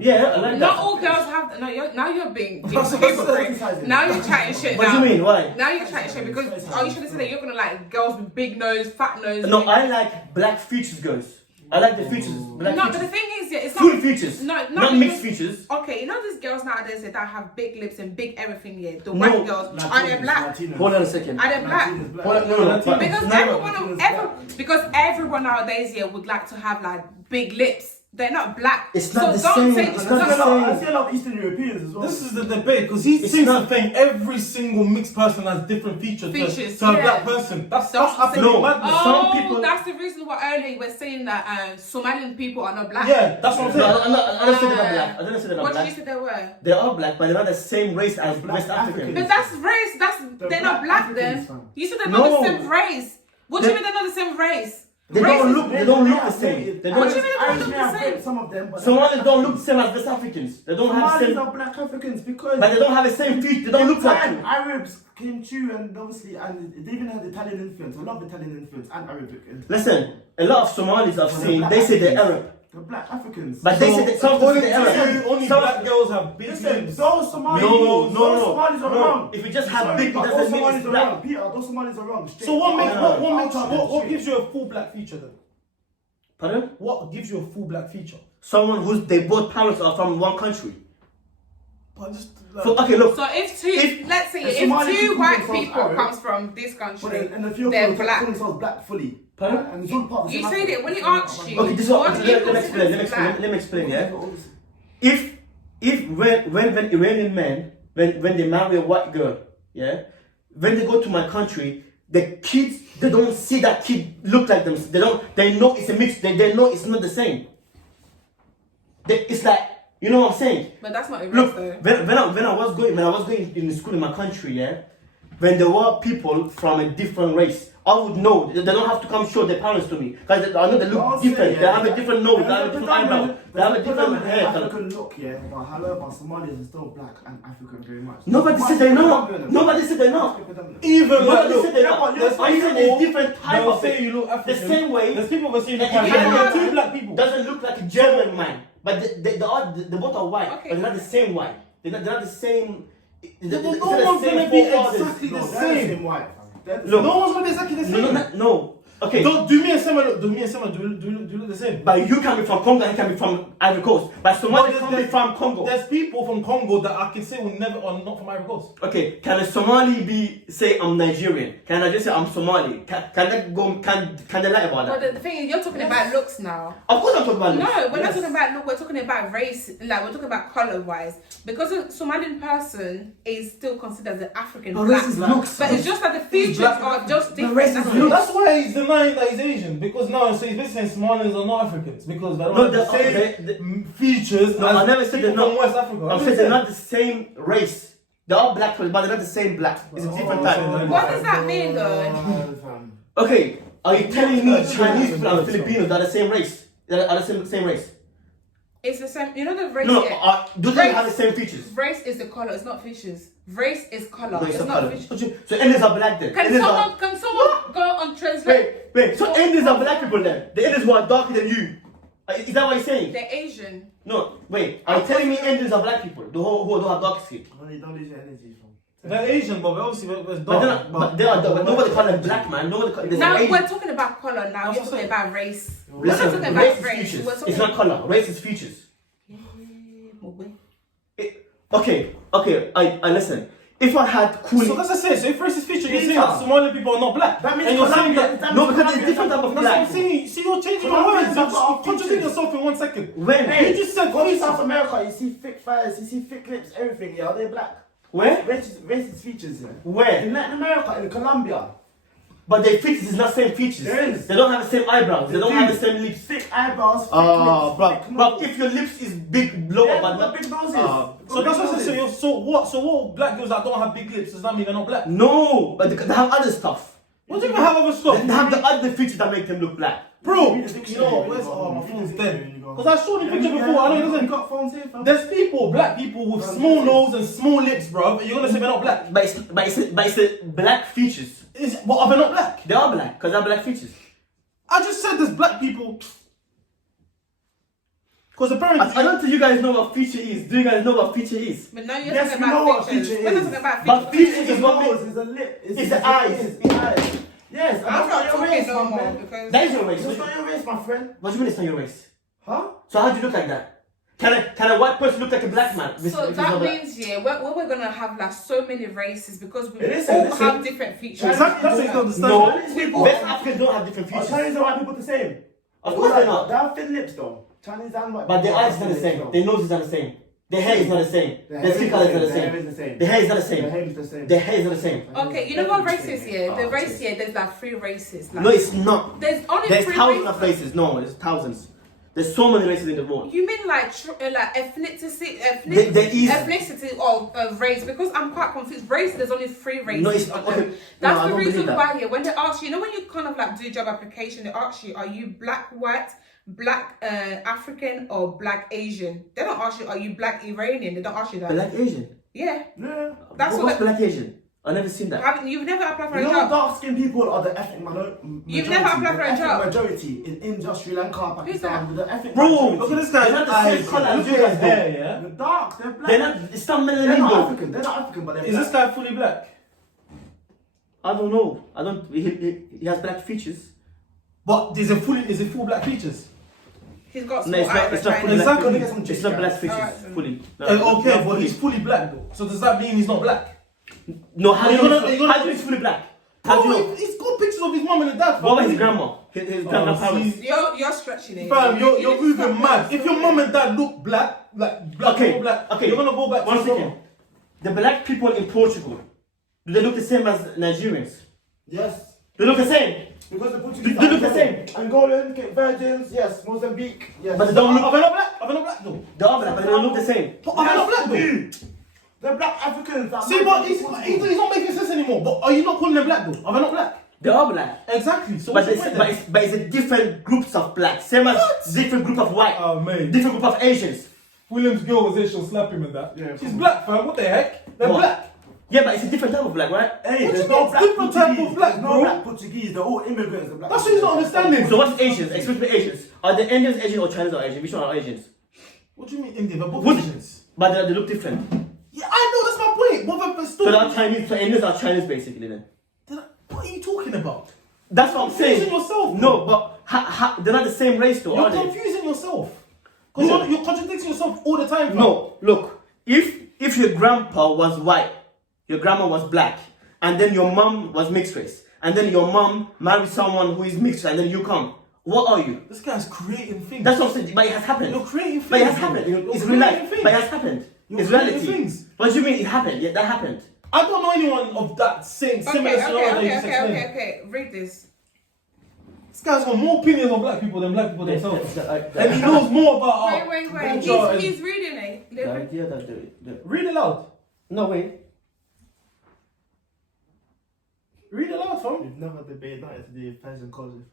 Yeah, I like Not that. all girls have. No, now you're being That's what I'm hypocrite. saying. Now you're chatting shit. What do now. you mean? Why? Now you're chatting shit because are you trying to say that you're gonna like girls with big nose, fat nose? No, I like black features, girls. I like the features. Black No, but the features. thing is, yeah, it's Full not. features. No, not mixed features. Okay, you know these girls nowadays that have big lips and big everything. Yeah, the No, white girls are they black? Hold on a second. Are they black? Hold on, no. but- Because everyone nowadays yeah would like to have like big lips. They're not black. It's not the don't same. say It's it's not not the same. I see a lot of Eastern Europeans as well. This is the debate because he It's seems not- to think every single mixed person has different features, Features, to a yeah. black person. That's Don't absolute say- madness. Oh. Some people- that's the reason why earlier we're saying that Somalian people are not black. Yeah, that's what I'm No, saying. I'm not saying they're not black. I don't say they're not What did black. you say they were? They are black, but they're not the same race as Black West Africans. Africans. But that's race. They're not black black then. Africans, fam. You said they're No. not the same race. What do you They- mean they're not the same race? They Race don't is- look. They don't look the same. They What do don't. you mean they don't look the same? Some of them, but Somalis don't look the same as West Africans. They don't have the Somalis same. are black Africans because But they don't have the same feet. They don't look like. and Arabs came through and obviously and they even had Italian influence. A lot of Italian influence and Arabic influence. Listen, a lot of Somalis I've seen. They say they're Arab, They're black Africans. but they say that some people according say to they're Arab. you, only Some- black girls have big Listen, lips. those Somalis, No. those Somalis are No. wrong. If you just have Sorry, big, it but doesn't those mean Somalis it's are black. wrong. Peter, those Somalis are wrong. Straight. So what makes No, what gives you a full black feature then? Pardon? What gives you a full black feature? Someone who's they both parents are from one country. But just like, So, okay, look. So if let's say if if Somali two people white themselves people Arab, comes from this But country, and the few they're people black. call themselves black fully. Pardon? And it's all part of the You same said Africa. it when he asked you. Okay, this is what. What do you Let me consider explain. black? Let me explain. Yeah. If if when Iranian men when they marry a white girl, yeah, when they go to my country, the kids they don't see that kid look like them. They know it's a mix. They know it's not the same. It's like, you know what I'm saying? But that's not a race Look, though. when I was going in school in my country, yeah, when there were people from a different race, I would know. They don't have to come show their parents to me because I know they look different. They have a different nose. They have a different eyebrow. They have a different hair color. African look, yeah. But however, Somalis are still black and African very much. Nobody said they're not. Nobody said they're not. Even Nobody look, said they're not. Are you saying there's different type they'll of say it? you look The African. same way. There's people who say you look If you African. have They're two black people. doesn't look like a German man, but they both are white, Okay. but they're not the same white. They're not the same. No one's gonna be exactly the same. white. Look, No one's gonna be exactly the same. no. Okay. Don't do me and Sema look. Do me and Sema do look the same. But you can be from Congo and you can be from Ivory Coast. But Somali No, can be from Congo. There's people from Congo that I can say will never are not from Ivory Coast. Okay, can a Somali say I'm Nigerian? Can I just say I'm Somali? Can they go? Can they lie about But that? the thing is, you're talking about looks now. Of course I'm talking about No, looks. we're not talking about look. We're talking about race. Like we're talking about color wise, because a Somalian person is still considered as an African But black. race is looks. But it's just that the features black. are just different. race is That's looks. it. That's why he's denying that he's Asian, because now so he's basically saying Somalians are not Africans because they don't No, have the same features No, as I never said people they're not. from West Africa. I'm saying they're not the same race. They are black, but they're not the same black. It's a different type. What does that mean, though? Okay, are you telling me Chinese people and Filipinos are the same race? Are the same race? It's the same. You know the race. No, yeah. do they Race- have the same features? Race is the color. It's not features. Race is color. No, it's a not colour. features. So Indians are black then? Can Indians someone go on translate? Wait. So Indians are black people then? The Indians who are darker than you? Is that what you're saying? They're Asian. No, wait. Are you telling me Indians are black people? Who have dark skin? Don't lose your energy from. They're Asian, but obviously there's But, dark. but they are dark. But nobody call them black, man. There's Now Asian. we're talking about color. Now you're That's talking what about race. We're not Listen, talking race about is race. features. We're talking It's not color. Race is features. Okay. I listen. If I had cool. So that's what I say. So if race is featured, you're saying Yeah. that Somali people are not black. That means and you're saying Colombia- that. No, because there's different type of That's what I'm black. saying. See, you're changing your Colombians words. have You're got contradicting features. yourself in 1 second. When? You just said Go to race. South America, you see thick thighs, you see thick lips, everything. Yeah, are they black? Where? Racist features. Yeah. Where? In Latin America, in Colombia, But their features is not same features. There is. They don't have the same eyebrows. They don't have the same lips. thick eyebrows, thick Oh, lips, thick but nose. if your lips is big, lower, Yeah, but got not big noses. So that's what I say. So what black girls that don't have big lips, does that mean they're not black? No, but they have other stuff. What do you mean have other stuff? They have the other features that make them look black. Bro, Read the dictionary you know, when you where's go. my Read phone's the dead. dictionary when you go. Because I saw the picture before, I know it You doesn't. got phones here, fam? There's people, black people with small nose and small lips, bro. You're gonna say they're not black? But it's a black features. But are they not black? They are black because they have black features. I just said there's black people. Because apparently, I don't think you guys know what feature is. Do you guys know what feature is? But now you're Yes, talking we know about what features. feature We're not is. talking about But features. features It's is what nose, makes. it's a lip, It's the eyes. It's the eyes. Yes, I'm not your talking race, no my more man. because That is your race. It's not your race, my friend. What do you mean it's not your race? Huh? So how do you look like that? Can a white person look like a black man? If so it's that not black? means we're gonna have like so many races because we It is, all listen. have different features. exactly, that's what you don't understand. No, Chinese people- West Africans don't have different Are features. Chinese and white people the same? Of course they're not. They have thin lips though. Chinese and white But their people eyes have are not the thin same. lips, Their nose is not the same. Their hair is not the same. though. Their skin color is not the Their hair same. is the same. Their hair is not the Their same. hair is the same. Their hair is not the same. Okay, you know what race is here? The Oh, race okay. here, there's like 3 races. Like, No, it's not. there's only There's 3 thousands races. of races. No, there's thousands. There's so many races in the world. You mean like ethnicity, There is- ethnicity of race? Because I'm quite confused. Race, there's only 3 races. No, it's on okay. them. No, That's I the don't reason believe that. why here, when they ask you, when you kind of like do job application, they ask you, are you black, white, black African, or black Asian? They don't ask you, are you black Iranian? They don't ask you that. Black Asian. Yeah, Yeah. that's What's what. black Asian? I've never seen that. You've never applied for You a know job. dark skinned people are the ethnic majority. You've never applied for a job. Majority in India, Sri Lanka, Pakistan. The ethnic Bro, majority. look at this They're guy's not the same eyes. colour as Look you at his guys, hair, yeah? They're dark. They're black. They're not. It's not They're melanin not though. African. They're not African, but they're Is black. this guy fully black? I don't know. I don't. He has black features. But is it full black features? He's got No, small it's not. eyes. It's not like fully Exactly. black. Get some It's not black features Alright. fully. No, Okay, not but fully. he's fully black though. So does that mean he's not black? No, how do You're you gonna- know? you're gonna- How do you know he's fully black? How do you know? He's got pictures of his mom and his dad. What about his grandma? his grandparents. see, You're stretching it. fam, You you're need to moving stop mad. that. If your mum and dad look black, like black, Okay, or black, okay. you're gonna go back to One your second. mum. The black people in Portugal, do they look the same as Nigerians? Yes. They look the same. Because the Portuguese They look the same. Angolan, Cape Verdeans, yes. Mozambique, yes. But they don't look. Are they not black? Are they not black though? They are black, but they don't look the same. But are they not black though? They're black Africans. that See, might but be he's Portuguese. not making sense anymore. But are you not calling them black though? Are they not black? They are black. Exactly. So But what's your it's, point but, then? it's, but it's a different groups of black. Same as different group of white. Oh mate. Different group of Asians. William's girl was there, she'll slap him and that. Yeah, She's come on. black, fam. What the heck? They're What? black. Yeah, but it's a different type of black, right? Hey, What there's you no mean black different type of Portuguese. black, There's no bro? black Portuguese. They're all immigrants. They're black That's what he's not Portuguese. understanding. So what's Asians? Explain to me Asians. Are the Indians Asian or Chinese are Asian? Which one are Asians? What do you mean Indian? They're both What? Asians. But they look different. Yeah, I know. That's my point. But So still, they are Chinese. So Indians are Chinese basically then. what are you talking about? That's what I'm saying. Confusing yourself. No, but they're not the same race though, You're are they? confusing yourself. Because No. you're contradicting yourself all the time. fam. No, look. If your grandpa was white, your grandma was black, and then your mom was mixed race, and then your mom married someone who is mixed, and then you come, what are you? This guy's creating things. That's what I'm saying. But it has happened. You're creating things. But it has happened. You're It's real creating life. things. But it has happened. You're It's creating reality. things. What do you mean it happened? Yeah, that happened. I don't know anyone of that same similar scenario that you just explained. Okay. Read this. This guy's got more opinions on black people than black people themselves. The And he knows more about Wait. culture and- He's reading it. idea that Read it loud. no way. Read it loud, fam. We've never debated that to the Persian culture.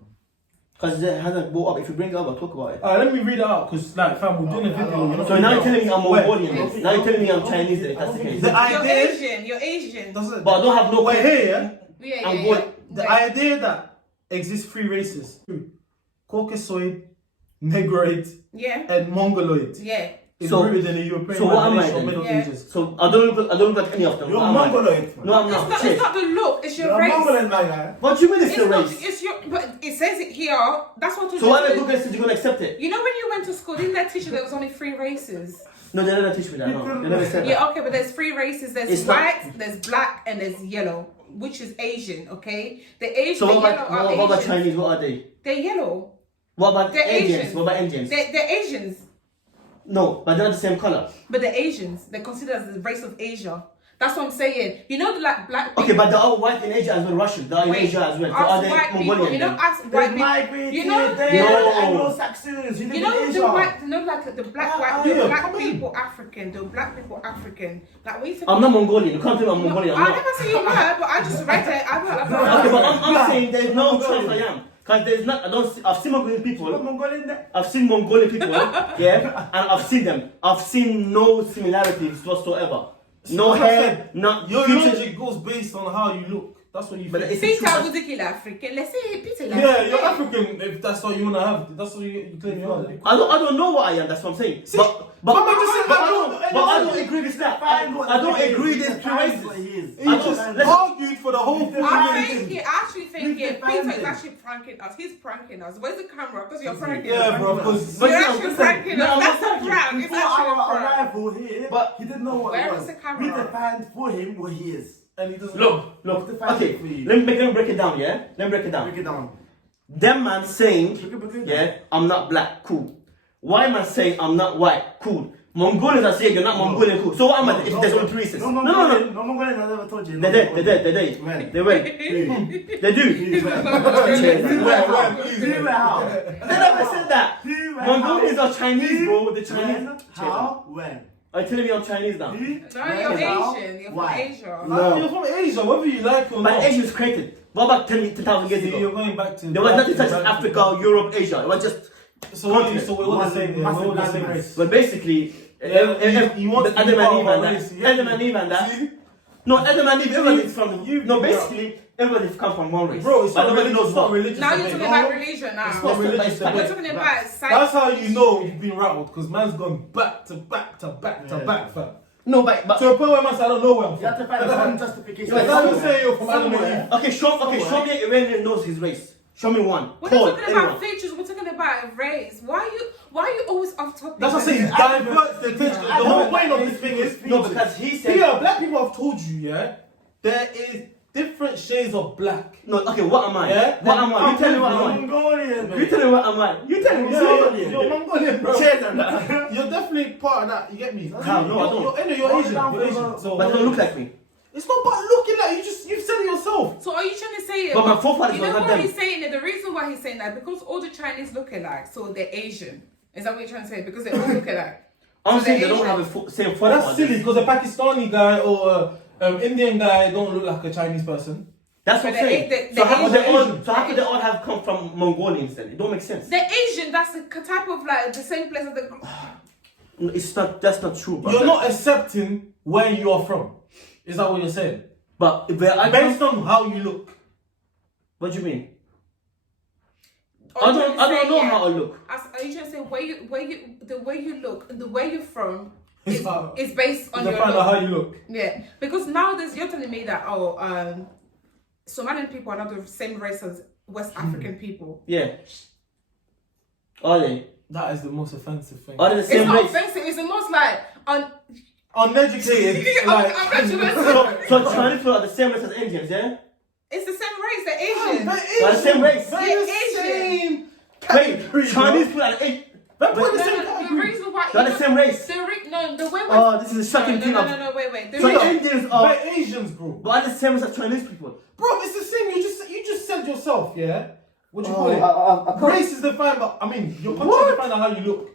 Because it hasn't brought up. If you bring it up, I'll talk about it. Alright, let me read it out because, like, fam, we're doing a video. You're not So now you're reading telling me I'm Wait. Mongolian. then. Now you're telling me I'm Chinese. Then if that's the case. The You're idea Asian. You're Asian. doesn't. But I don't have no Wait, way. here, Yeah. I'm going. the Wait. idea that exists three races: Caucasoid, Negroid, Yeah. and Mongoloid. Yeah. Is So- rooted in the European so what am I imagination of then? Middle Yeah. Ages. So I don't look like any of them. You're What am I? Mongoloid. No, I'm It's not. not, Cheers. it's not the look. It's your You're a race. Mongolian, my guy. What do you mean it's It's the not. race? It's your. But it says it here. That's what. So why the Google said you're gonna accept it? You know when you went to school, didn't they teach you there was only 3 races? No, they never teach me that. No, they never said that. Yeah, okay, but there's 3 races. There's It's not- white, there's black, and there's yellow, which is Asian. Okay, the Asian, So the what yellow about, are what about Asians. Chinese? What are they? They're yellow. What about They're Indians? Asians. What about Indians? They're Asians, No, but they're not the same color. but they're Asians. They're considered as the race of Asia. That's what I'm saying. You know, like black. Okay, but they're all white in Asia as well. Russian, they're in Wait, Asia as well. So us are they white people, Mongolian? you know, then? us They white people. migrated. You know- They're No. Anglo-Saxons. You live You know in the Asia. white, you know, like the black, white, yeah, the black come on. people African, the black people African. Like we. I'm not Mongolian. You can't tell me I'm Mongolian. I'm I not. never say you were, but I just read it. Okay, but I'm saying there's no chance I am. Because there's not, I don't see, I've seen Mongolian You're people. Mongolian there. I've seen Mongolian people, yeah, and I've seen them. I've seen no similarities whatsoever. No That's what I hair, said. no Your features. logic goes based on how you look. That's what you But think. it's Peter true. vous dit qu'il est africain. Laissez Peter là. Yeah, you're African if that's what you wanna have. That's what you claim you are. I don't know what I am. That's what I'm saying. See, but Mama just said but I I don't- don't. But I don't agree with that. I don't agree. There's two races. He I just don't- let's- argued for the whole I thing. I actually think Please Peter defend is him. actually pranking us. He's pranking us. Where's the camera? Because you're pranking Yeah, us. bro, because But You're yeah, actually listen, pranking no, us. I'm That's not a prank. It's Before actually a our prank. arrival here, But- he didn't know what Where it is was. the camera? We defined for him what he is. And he doesn't Look. What's the fact Okay, for you? let me break it down. Yeah, let me break it down. Break it down. Them man saying, Break it down. yeah, I'm not black, cool. White man saying I'm not white, cool. Mongolians are saying you're not Mongolian, cool. So what am I if there's only 3 races? No, No. No Mongolian, I never told you. They're dead. When? They will. They do. When, please. Who, how? They never said that. Who, when, Mongolians how? are Chinese, bro. The Chinese. When, how, when? Are you telling me I'm Chinese now? Who, No, you're when, how, Asian. You're from why? Asia. No. You're from Asia, whether you like it or But not. Asia was created. What about 10,000 years See, ago? you're going back to. There was nothing such as back to- Africa, Europe, Asia. It was just. So we're all the same. Yeah, we're all the same Massive race. But basically, You want to be Adam part and of Eve our and race, that. yeah. Adam and Eve and that. See? No, Adam and Eve, everybody's from You- No, basically, everybody's come from one race. Bro, it's but not nobody religious. knows It's not what. religious. Now you're debate. talking about religion now. It's not religious. We're We're debate. talking about science. That's how you know you've been rattled, because man's gone back to back to back to Yeah. back, fam. No, but To a point where man said, I don't know where I'm You have to from. find some justification. Yeah, That's how you say you're from Adam and Somewhere. Eve. okay, show me an Iranian knows his race. Show me one. We're Paul, not talking anyone. about features. We're talking about race. Why are you always off topic? That's what I'm saying. It diverts the attention. The whole point of this thing is No, because he said. Peter, black people have told you, yeah, there is different different shades of black. No, okay, what am I? Yeah? What am I? You tell me what am I? Mongolian, You tell me what am I? You tell me. You're Mongolian, bro. Shades and that. You're definitely part of that. You get me? How? No, I don't. You're Asian. You're Asian. So But they don't look like me. it's not about looking like you've said it yourself. So are you trying to say? But my forefathers you were know not what them. he's saying? That the reason why he's saying that because all the Chinese look alike, so they're Asian. Is that what you're trying to say? Because they all look alike. I'm So saying they they're don't have Asian. the same But forefathers. that's silly because a Pakistani guy or Indian guy don't look like a Chinese person. That's what I'm But saying. the So how could they Asian- all? So how could they all have come from Mongolians then? It don't make sense. They're Asian. That's the type of like the same place as the. No, it's not. That's not true. But You're not accepting where you are from. Is that what you're saying? But if I Based on how you look. what do you mean? Are I you don't trying to say, know yeah, how I look. Are you trying to say the way you look, the way you're from It's is, how- is based on To your find look? out how you look. Yeah, because nowadays you're telling me that Somalian people are not the same race as West African people. Yeah. Are they? That is the most offensive thing. Are they the It's same not race? offensive. It's the most like Uneducated. I'm not sure. So Chinese people are the same race as Indians, yeah? It's the same race. They're Asian. They're the same race. They're the They're same Wait, category, Chinese bro. people are the They're put in the No, same no, the category. reason why They're the same race. the way Oh, this is a shocking thing. no, wait. The So reason- Indians are, They're Asians, bro. but are the same as Chinese people. Bro, it's the same. You just said yourself, yeah. What do you Oh, call it? I can't- Race is defined by. I mean, your country is defined by how you look.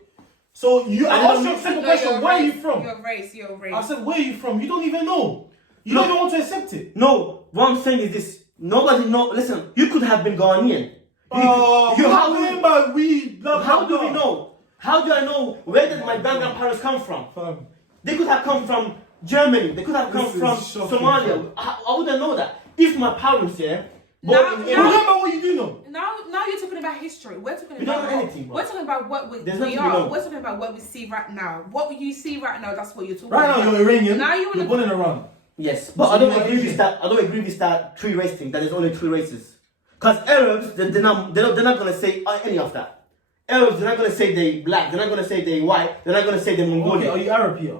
So I I asked don't- you a simple No, question. your Where are you race, from? Your race. Your race. I said, where are you from? You don't even know. You No. don't even want to accept it. No, what I'm saying is this. Nobody know. Listen, you could have been Ghanaian. Oh, you- we're how not do- talking about we. Blah, How blah, do we blah. know? How do I know where did my grandparents come from? Fam, They could have come from Germany. They could have come This is from shocking, Somalia. fam. How would I know that? If my parents, yeah, Now- born in now- England- Remember what you do know. Now you're talking about history. We're talking We don't about know anything, bro. We're talking about what There's we nothing are. we know. We're talking about what we see right now. What you see right now, that's what you're talking Right about. now, you're Iranian. Now you wanna- You're born in Iran. Yes, but So I don't you're agree with Asian. that. I don't agree with that three race thing. That there's only three races. Cause Arabs, they're not gonna say any of that. Arabs, they're not gonna say they black. They're not gonna say they white. They're not gonna say they Okay, Mongolian. are you Arab here?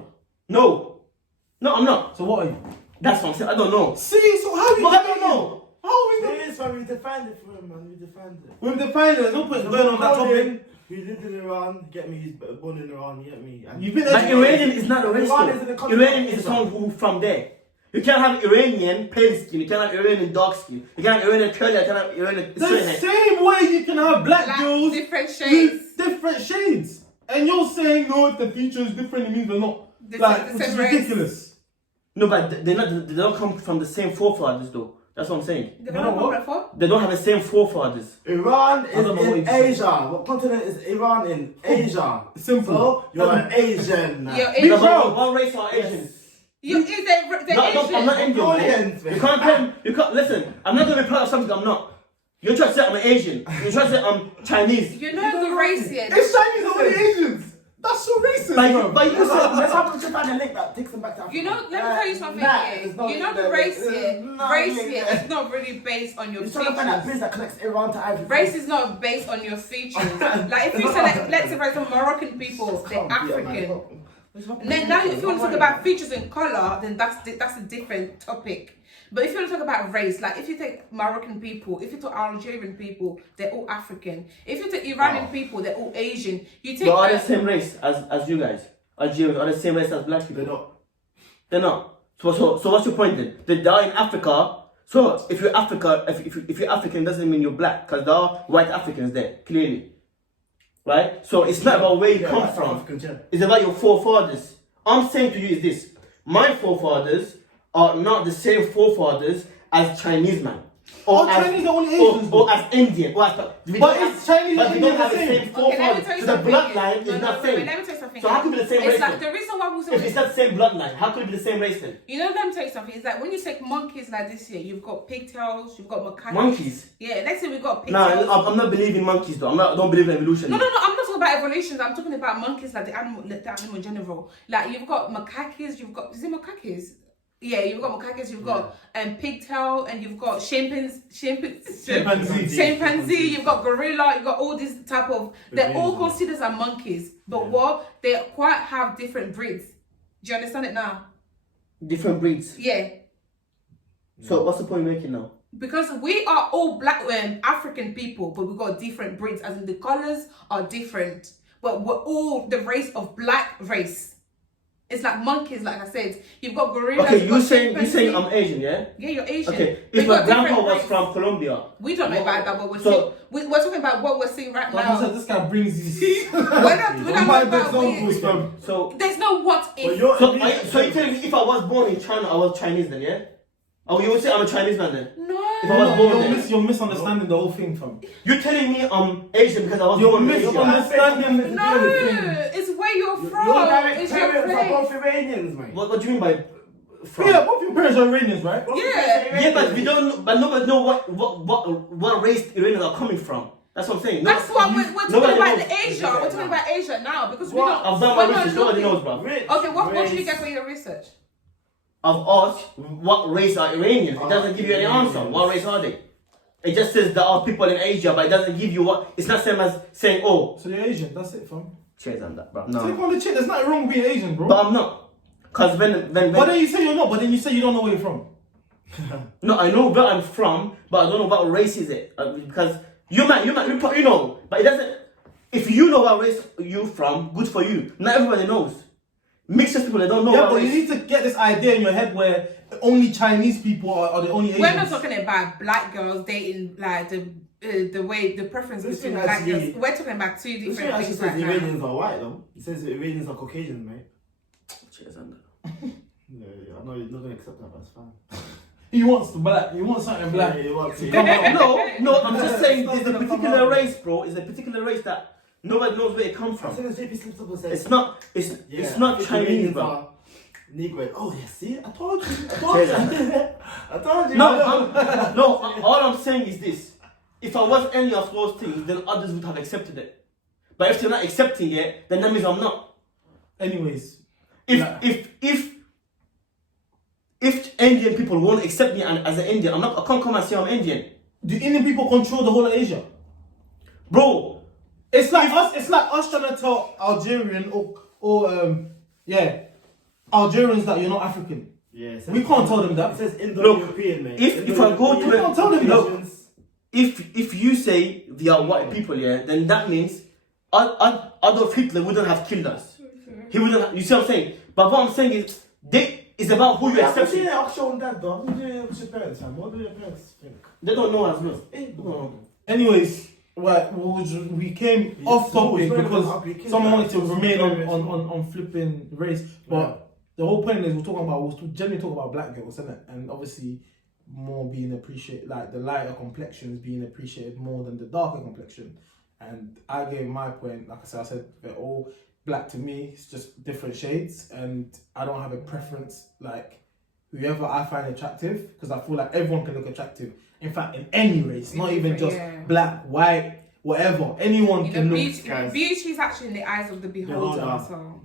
No, I'm not. So what are you? That's what I'm saying. I don't know. See, so how you? But I don't know. How is It it? is when we defined it for him, man. We defined it. We've defined it. There's no point going on that topic. He lived in Iran, get me, he's born in Iran, get me. And You've been Like educated. Iranian is not a race. Iran though. is in the country Iranian of is Islam. someone who from there. You can't have Iranian pale skin. You can't have Iranian dark skin. You can't have Iranian curly. You can't have Iranian The straight hair. same way you can have black Like girls different shades. with different shades. And you're saying, no, if the feature is different, it means they're not. The Like, same- the which is same race. ridiculous. No, but they're not. They don't come from the same forefathers though. That's what I'm saying. The You know what? Bible for? They don't have the same forefathers. Iran I is don't know what in you said. Asia. What continent is Iran in? Asia. Simple. So you're an Asian. You're Big Asian. No, bro. but what race are Asians? You is they No, Asian. I'm not Indian. Mongolians, Man. man. You can't tell. You can't listen. I'm not gonna be proud of something I'm not. You're trying to say I'm an Asian. You're trying to say I'm Chinese. You know the race here. It's Chinese or the Asians. That's so racist, bro. But you said Let's have to find a link that takes them back to Africa. You know, let me tell you something Nah, here. there's no You know link the there. race There's here. no Race link here there. is not really based on your You're trying to find that features. bridge that connects Iran to Ivory. Race is not based on your features. Like if you select, let's say for example, Moroccan people, they're African. And then now if you want to talk about features and colour, then that's a different topic. But if you want to talk about race, like if you take Moroccan people, if you take Algerian people, they're all African. If you take Iranian people, they're all Asian. You take But are they the same race as you guys? Algerians are the same race as black people? They're not. They're not. So what's your point then? They are in Africa. So if you're Africa, if you're African, doesn't mean you're black, because there are white Africans there clearly, right? So it's not about where you come that's from. African, yeah. It's about your forefathers. I'm saying to you is this: my forefathers are not the same forefathers as Chinese man. All Chinese are only Asians, or as Indian, or as But it's Chinese but and we don't Indian have the the same. same Okay, let me forefathers. tell you So the something. bloodline is No, not wait, same. let me tell you something. So how could it be the same It's race like then? the reason why we If it's not the same bloodline, how could it be the same race then? you know, let me tell you something. It's like when you take monkeys like this here, you've got pigtails, you've got macaques. Monkeys? Yeah, let's say we've got Nah, pigtails. I'm not believing monkeys though. I don't believe in evolution. No, I'm not talking about evolutions. I'm talking about monkeys, like the animal in general. Like you've got macaques, you've got is it macaques? Yeah, you've got macaques, you've got pigtail, and you've got chimpanzee, you've got gorilla, you've got all these type of. They're all considered as monkeys, but what they quite have different breeds. Do you understand it now? Different breeds. Yeah. So what's the point you're making now? Because we are all black African people, but we've got different breeds, as in the colours are different. But we're all the race of black race. It's like monkeys, like I said. You've got gorillas. Okay, you've you got saying chimpanzees. I'm Asian, yeah? Yeah, you're Asian. Okay, They've if my got different grandpa was race. from Colombia, We don't know about that, but we're So- we're talking about what we're seeing right Like I now. said, this guy brings these. We're not talking about examples, fam. so there's no what if. But you're so you're telling me if I was born in China, I was Chinese then, yeah? Oh, you would say I'm a Chinese man then? If I was No. born there. You're misunderstanding the whole thing, fam. You're telling me I'm Asian because I was You're born in Asia. misunderstanding. No, it's where you're from. Your direct It's your parents are place. both Iranians, mate. What do you mean by from? Yeah, both your parents are Iranians, right? Both Yeah. your parents are Yeah, but Iranians. we don't know, but nobody know what race Iranians are coming from. That's what I'm saying. That's No, what you- we're talking nobody about knows. Asia. We're talking about Asia now because we What? don't. I've done my we're not research, nobody looking- knows, bro. Rich, Okay, what did you race. get for your research? I've asked what race are Iranians. It doesn't give you any answer. What race are they? It just says there are people in Asia, but it doesn't give you what. It's not same as saying, oh, So you're Asian, that's it, fam. cheers on that, bro. Take No, on the chin, there's nothing wrong with being Asian, bro. but I'm not. Cause when But then you say you're not, but then you say you don't know where you're from. no, I know where I'm from, but I don't know what race is it. Because you might, you know, but it doesn't. If you know what race you from, good for you. Not everybody knows. Mixed people, they don't know. Yeah, what but you race. need to get this idea in your head where only Chinese people are the only Asians. We're not talking about black girls dating like the way the preference This between thing black actually- girls. We're talking about two This thing different actually things says right now. Iranians are white though. It says Iranians are Caucasian, mate. Cheers on that. Yeah, I know you're not gonna accept that, but it's fine. He wants the black. He wants something black. Yeah, you want to. No, I'm just saying there's a particular race, bro. It's a particular race that nobody knows where it comes As soon from. as JP slips up and says, It's not. It's not if Chinese, Iranians bro. are Negro. Oh yeah, see, I told you. I told you. I told you. No, all I'm saying is this. If I was any of those things, then others would have accepted it. But if they're not accepting it, then that means I'm not. Anyways, If Nah. if Indian people won't accept me as an Indian, I can't come and say I'm Indian. do Indian people control the whole of Asia? Bro, It's like us. It's like us trying to tell Algerian or Algerians that you're not African. Yeah, it says- We can't tell them It that. says Indo-European, mate. if I go to You can't tell them that. Asians. if you say they are white people, yeah, then that means Adolf Hitler wouldn't have killed us. He wouldn't. You see what I'm saying? But what I'm saying is, it's about who you Yeah, I've accept. seen it. I've shown that though. Who's your parents, man? What do your parents think? They don't know as well. Hey, bro. Anyways, we came off topic because someone wanted to remain on flipping race, but the whole point is we're generally talking about black girls, isn't it? And obviously more being appreciated, like the lighter complexions being appreciated more than the darker complexion. And I gave my point, like I said they're all black to me. It's just different shades, and I don't have a preference. Like whoever I find attractive, because I feel like everyone can look attractive. In fact, in any race, not even just Yeah. black, white, whatever. Anyone You can know, look. beauty is actually in the eyes of the beholder. Beholder. So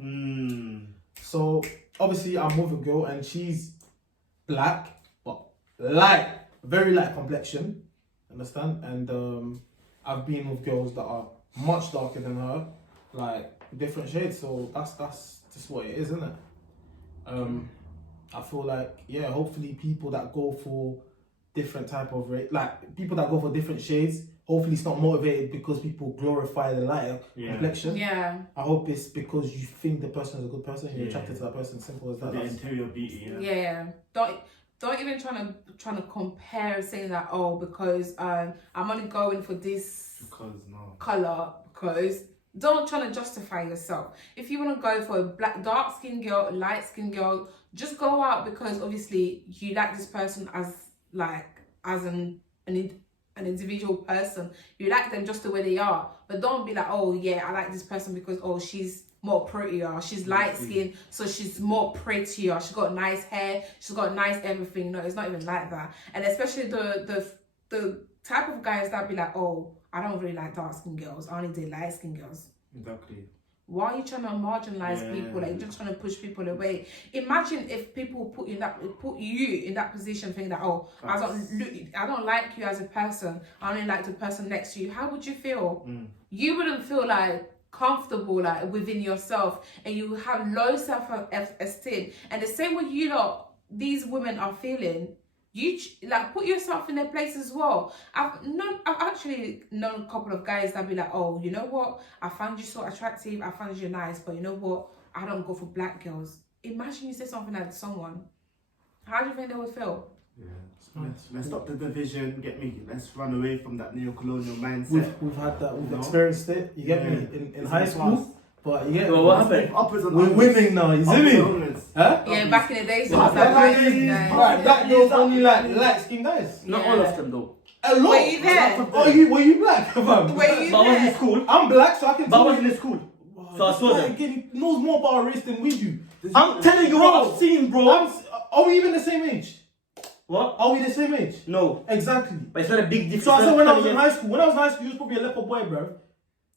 So obviously I'm with a girl and she's black, but light, very light complexion. Understand? And I've been with girls that are much darker than her, like different shades. So that's just what it is, isn't it? I feel like hopefully people that go for different type of race, like people that go for different shades, hopefully it's not motivated because people glorify the lighter complexion. yeah, I hope it's because you think the person is a good person, you're Yeah. attracted to that person. Simple as that. the That's- interior beauty, yeah. yeah. Don't even trying to compare, saying that because I'm only going for this Because no. color because. Don't try to justify yourself. If you want to go for a dark skinned girl, light skinned girl, just go out because obviously you like this person as an individual person. You like them just the way they are. But don't be like, oh yeah, I like this person because she's more prettier, she's light skinned, so she's more prettier, she's got nice hair, she's got nice everything. No, it's not even like that. And especially the type of guys that be like, oh, I don't really like dark skinned girls, I only date light skinned girls. Exactly. Why are you trying to marginalize people? Like, you're just trying to push people away. Imagine if people put you in that position, thinking that, oh, I don't like you as a person, I only like the person next to you. How would you feel? You wouldn't feel like comfortable like within yourself, and you have low self-esteem. And the same way these women are feeling, like put yourself in their place as well. I've actually known a couple of guys that be like, oh, you know what? I found you so attractive. I found you nice, but you know what? I don't go for black girls. Imagine you say something like to someone. How do you think they would feel? Yeah. Let's stop the division. Get me. Let's run away from that neo-colonial mindset. We've had that. We've No. experienced it. You get me in high school. But yeah, Well, what happened? Upwards and we're onwards. winning now. You see Upwards me? and onwards. Huh? Yeah, back in the days, it Yeah, was like, back in the days, guys. Right, black girls only like light skinned guys. Not Yeah. all of them though. A lot. Were you there? Oh, were you black, fam? Were you But I was in there? school. I'm black, so I can But I tell was you. in school. Wow, So I this saw guy them. again, he knows more about our race than we do. I'm telling you what I've seen, bro. Are we even the same age? What? Are we the same age? No. Exactly. But it's not a big difference. So I said It's when I not was in 10 high school, you was probably a leper boy, bro.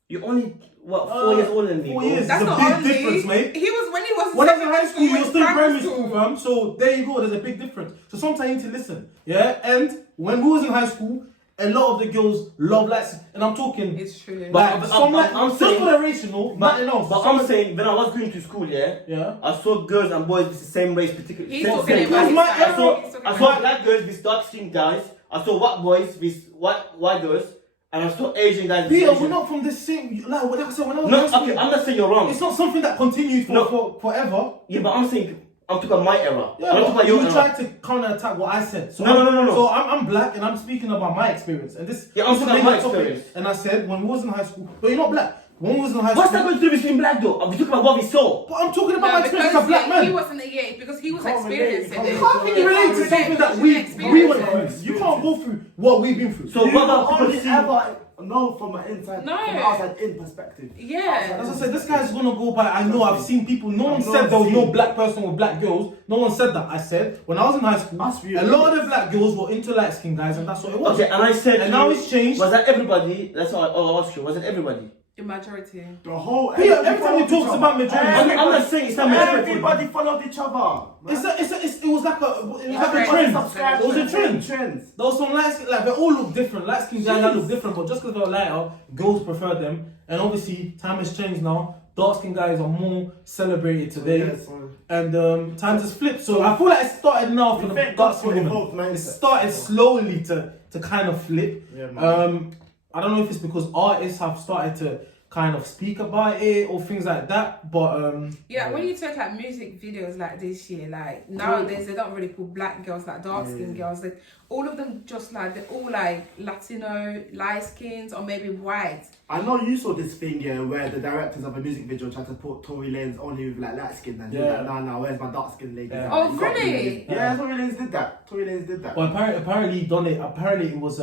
You're only, what, 4 years older than me? 4 bro. years. That's It's a not big only. difference, mate. He was when he was. When I was in high school, you were in still in primary school, fam. So there you go, there's a big difference. So sometimes you need to listen. Yeah? And when we was in high school, a lot of the girls love lights. And I'm talking It's true. But- like some like I'm just saying- for the racial, nothing else. But I'm saying, when I was going to school, yeah. I saw girls and boys with the same race, particularly. He's same talking sex. about his my- side. I saw, He's talking I about saw his black girls with dark skinned guys. I saw white boys with white girls. And I saw Asian guys with Peter, Asian. we're not from the same. Like what I said when I was in No, high school, okay, I'm not saying you're wrong. it's not something that continues No. for forever. Yeah, but I'm saying, I'm talking about my era. Yeah, I'm not talking but about your you era. tried to counter-attack what I said. So No. So I'm black and I'm speaking about my experience. And this Yeah, I'm this talking is about my the topic. experience. And I said when we was in high school, but you're not black. When we was in high What's school, that going to do with being black though? I'm talking about what we saw. but I'm talking about No, my experience as a black because he man. wasn't a because he was Can't relate, experiencing you it. can't How can you relate to something that we went through? You can't go through what we've been through. So You what about will people only seeing? ever know from an inside, No. from outside in perspective. Yeah. As I said, this guy's gonna go by. I know I've seen people. No one I've said not there was no seen- black person with black girls. No one said that. I said when I was in high school, That's real. a lot of the black girls were into light skinned guys, and that's what it was. Okay, and I said, And now it's changed. Was that everybody? That's all I asked you. Was it everybody? The majority. The whole. Peter, everybody every time he followed talks each about other. majority, I'm not saying it's not majority. Everybody followed each other. it was like a Everybody trend. subscribed It was a trend. Trends. There was some light skin, like they all look different. Light skin guys that look different, but just because they're lighter, girls prefer them. And obviously, time has changed now. Dark skin guys are more celebrated today, Yeah, so- and times has flipped. So I feel like it started now for We the thank dark God skin for women. evolved It mindset. started slowly to kind of flip. Yeah, man. I don't know if it's because artists have started to kind of speak about it or things like that, but Yeah, when you take like music videos like this year, like nowadays they don't really put black girls like dark skinned girls. Like all of them just like they're all like Latino, light skins or maybe white. I know you saw this thing here where the directors of a music video tried to put Tory Lanez only with like light skin and Yeah. like, nah, where's my dark skin lady? Yeah. Oh, You can't really? do this. Yeah, Tory Lanez did that. Tory Lanez did that. Well, apparently he done it. Apparently it was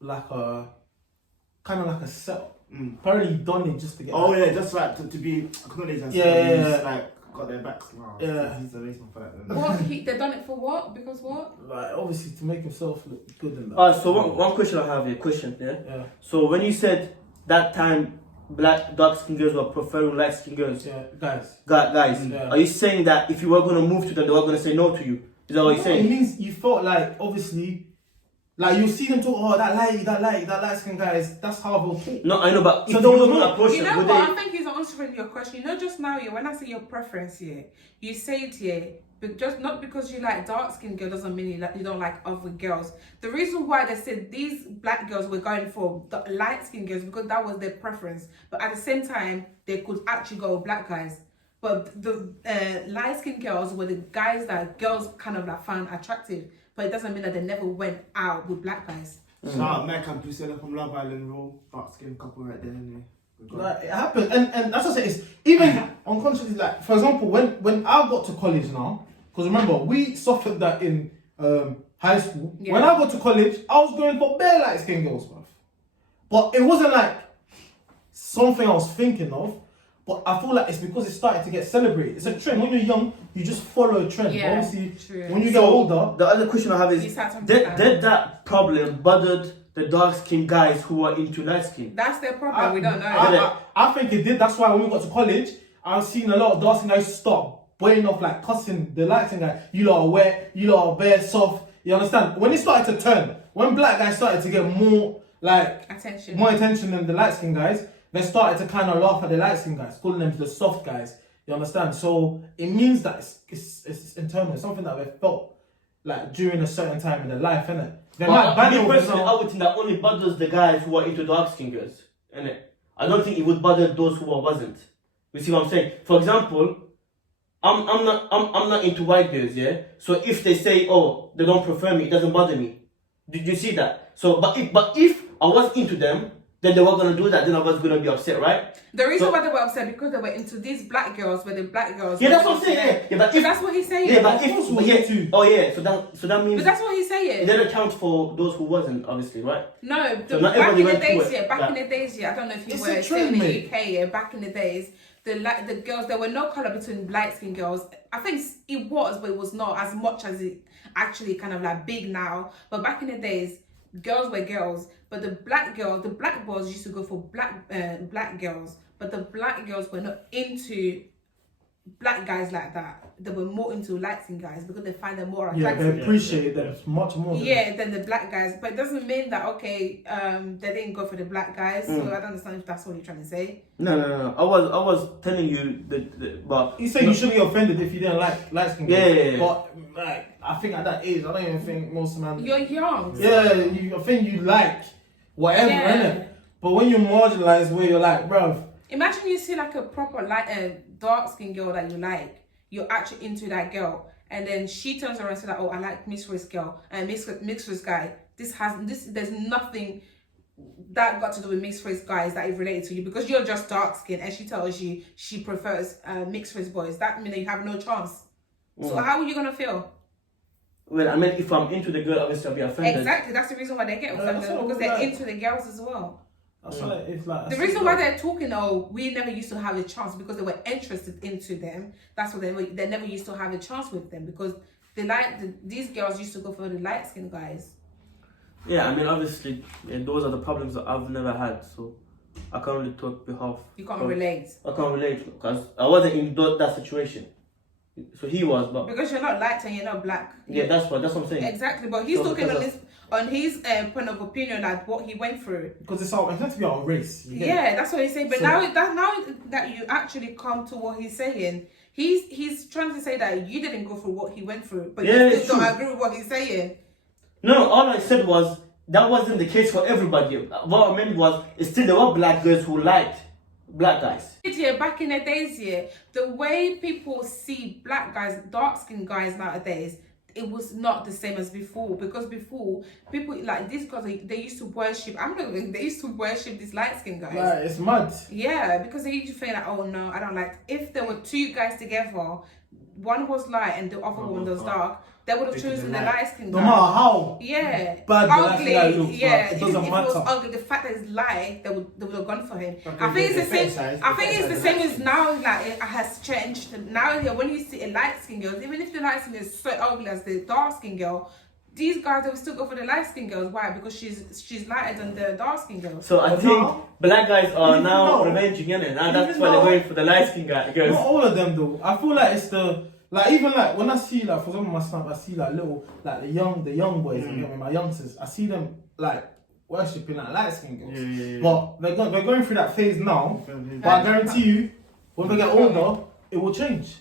like a kind of like a setup. Apparently he done it just to get. Oh yeah, just like to be acknowledged as Yeah, someone yeah, who's, yeah. like got their backs. Wow, Yeah. he's a racist for that. Then. What they done it for what? Because what? Like obviously to make himself look good in that. Alright, so one question I have here. Yeah, So when you said that time dark skinned girls were preferring light skinned girls, yeah, guys. guys, Yeah. are you saying that if you were going to move to them, they were going to say no to you? Is that what you're It saying? means you felt like obviously, like you see them talk. Oh, that light skin guys. That's how they'll talk. No, I know, but if So you there was were no- going to approach You them, know would what? they? I think he's answering your question. You know, just now, when I say your preference here, you say it here, but just not because you like dark skinned girl doesn't mean you don't like other girls. The reason why they said these black girls were going for the light skinned girls because that was their preference. But at the same time, they could actually go with black guys. But the light skinned girls were the guys that girls kind of like found attractive. But it doesn't mean that they never went out with black guys. Shout out Meg and Priscilla from Love Island, rule dark skin couple right there. Anyway. Like it happened, and that's what I say. It's even unconsciously. Like for example, when I got to college now, because remember we suffered that in high school. Yeah. When I got to college, I was going for bare light skin girls, bruv. But it wasn't like something I was thinking of. But I feel like it's because it started to get celebrated. It's a trend. When you're young, you just follow a trend. Yeah, But obviously, true. when you get older, The other question I have You is, start to did understand. that problem bothered the dark skinned guys who are into light skin? That's their problem. We don't know. I think it did. That's why when we got to college, I've seen a lot of dancing guys start blowing off like cussing the lighting guy. You lot are wet. You lot are bare soft. You understand? When it started to turn, when black guys started to get more like Attention. more attention than the light skin guys, they started to kind of laugh at the light skin guys, calling them the soft guys. You understand? So it means that it's internal. It's something that we felt. like during a certain time in their life, innit? They But might ban me it over personally, I now. would think that only bothers the guys who are into dark skin girls, innit? I don't think it would bother those who wasn't. You see what I'm saying? For example, I'm not into white girls, yeah. So if they say, oh, they don't prefer me, it doesn't bother me. Did you see that? So, but if I was into them, then they were gonna do that. Then I was gonna be upset, right? The reason So- why they were upset because they were into these black girls, where the black girls. Yeah, were that's what I'm into saying. them. Yeah, but But if that's what he's saying. yeah, but Of course if we're yeah, into. oh yeah, so that means But that's what he's saying. it doesn't count for those who wasn't, obviously, right? No, So not back in everybody the went through days, it. yeah, back Yeah. in the days, yeah. I don't know if you It's were a still trend, in the mate. UK, yeah. Back in the days, the girls, there were no color between light skinned girls. I think it was, but it was not as much as it actually kind of like big now. But back in the days, girls were girls, but the black boys used to go for black girls, but the black girls were not into black guys like that. They were more into light skinned guys because they find them more Yeah, attractive. they appreciate them much more. Than the black guys, but it doesn't mean that they didn't go for the black guys. So I don't understand if that's what you're trying to say. No. I was telling you but You say you shouldn't be offended if you didn't like light skin girls. Yeah. But like, I think at that age, I don't even think most men. You're young. Yeah, I think you like whatever, Yeah. innit? But when you're marginalized, where you're like, bruv, Imagine you see like a proper dark skinned girl that you like. You're actually into that girl, and then she turns around and says, like, "Oh, I like mixed race girl and mixed race guy." There's nothing that got to do with mixed race guys that is related to you because you're just dark skinned, and she tells you she prefers mixed race boys. That means that you have no chance. So how are you gonna feel? well, I mean, if I'm into the girl, obviously I'll be offended. Exactly, that's the reason why they get offended that's what because we they're like. into the girls as well. I feel like it's like The reason why they're talking, we never used to have a chance because they were interested into them. That's what they never used to have a chance with them because these girls used to go for the light skinned guys. Yeah, I mean, obviously, those are the problems that I've never had, so I can't really talk behalf. You can't relate I can't relate because I wasn't in that situation. So he was, but because you're not light and you're not black. yeah, that's what I'm saying. Exactly, but he's So talking because on his point of opinion, like what he went through. because it's meant to be our race. You get it? Yeah, that's what he's saying. But So- now that you actually come to what he's saying, he's trying to say that you didn't go through what he went through, but Yeah, you it's still don't true. agree with what he's saying. No, all I said was that wasn't the case for everybody. What I meant was, still there were black girls who liked black guys. Yeah, back in the days, yeah, the way people see black guys, dark skinned guys nowadays, it was not the same as before. Because before, people like these guys, they used to worship. They used to worship these light skinned guys. Like, it's mad. Yeah, because they used to feel like, oh no, I don't like. If there were two guys together, one was light and the other one was dark, they would have Because chosen the they're light. light skinned No guy. matter how Yeah, bad the light skinned guy looks, yeah, it doesn't if it was matter. ugly, the fact that it's light, they would have gone for him. Okay, I think it's the same. fetishise- I think it's the fetishise same the as now. Like it has changed. Now here, when you see a light skinned girl, even if the light skin is so ugly as the dark skinned girl, these guys they will still go for the light skinned girls. Why? Because she's lighter than the dark skinned girl. So I But think now- black guys are Even now now- revenging, innit? And that's even why they're now- going for the light skin Not girls. all of them though. I feel like it's even like when I see like for example my snap, I see like little like the young boys, you get me, my youngsters. I see them like worshipping like light skin girls. Yeah. But they're going through that phase now. But I guarantee you, when they get older, it will change.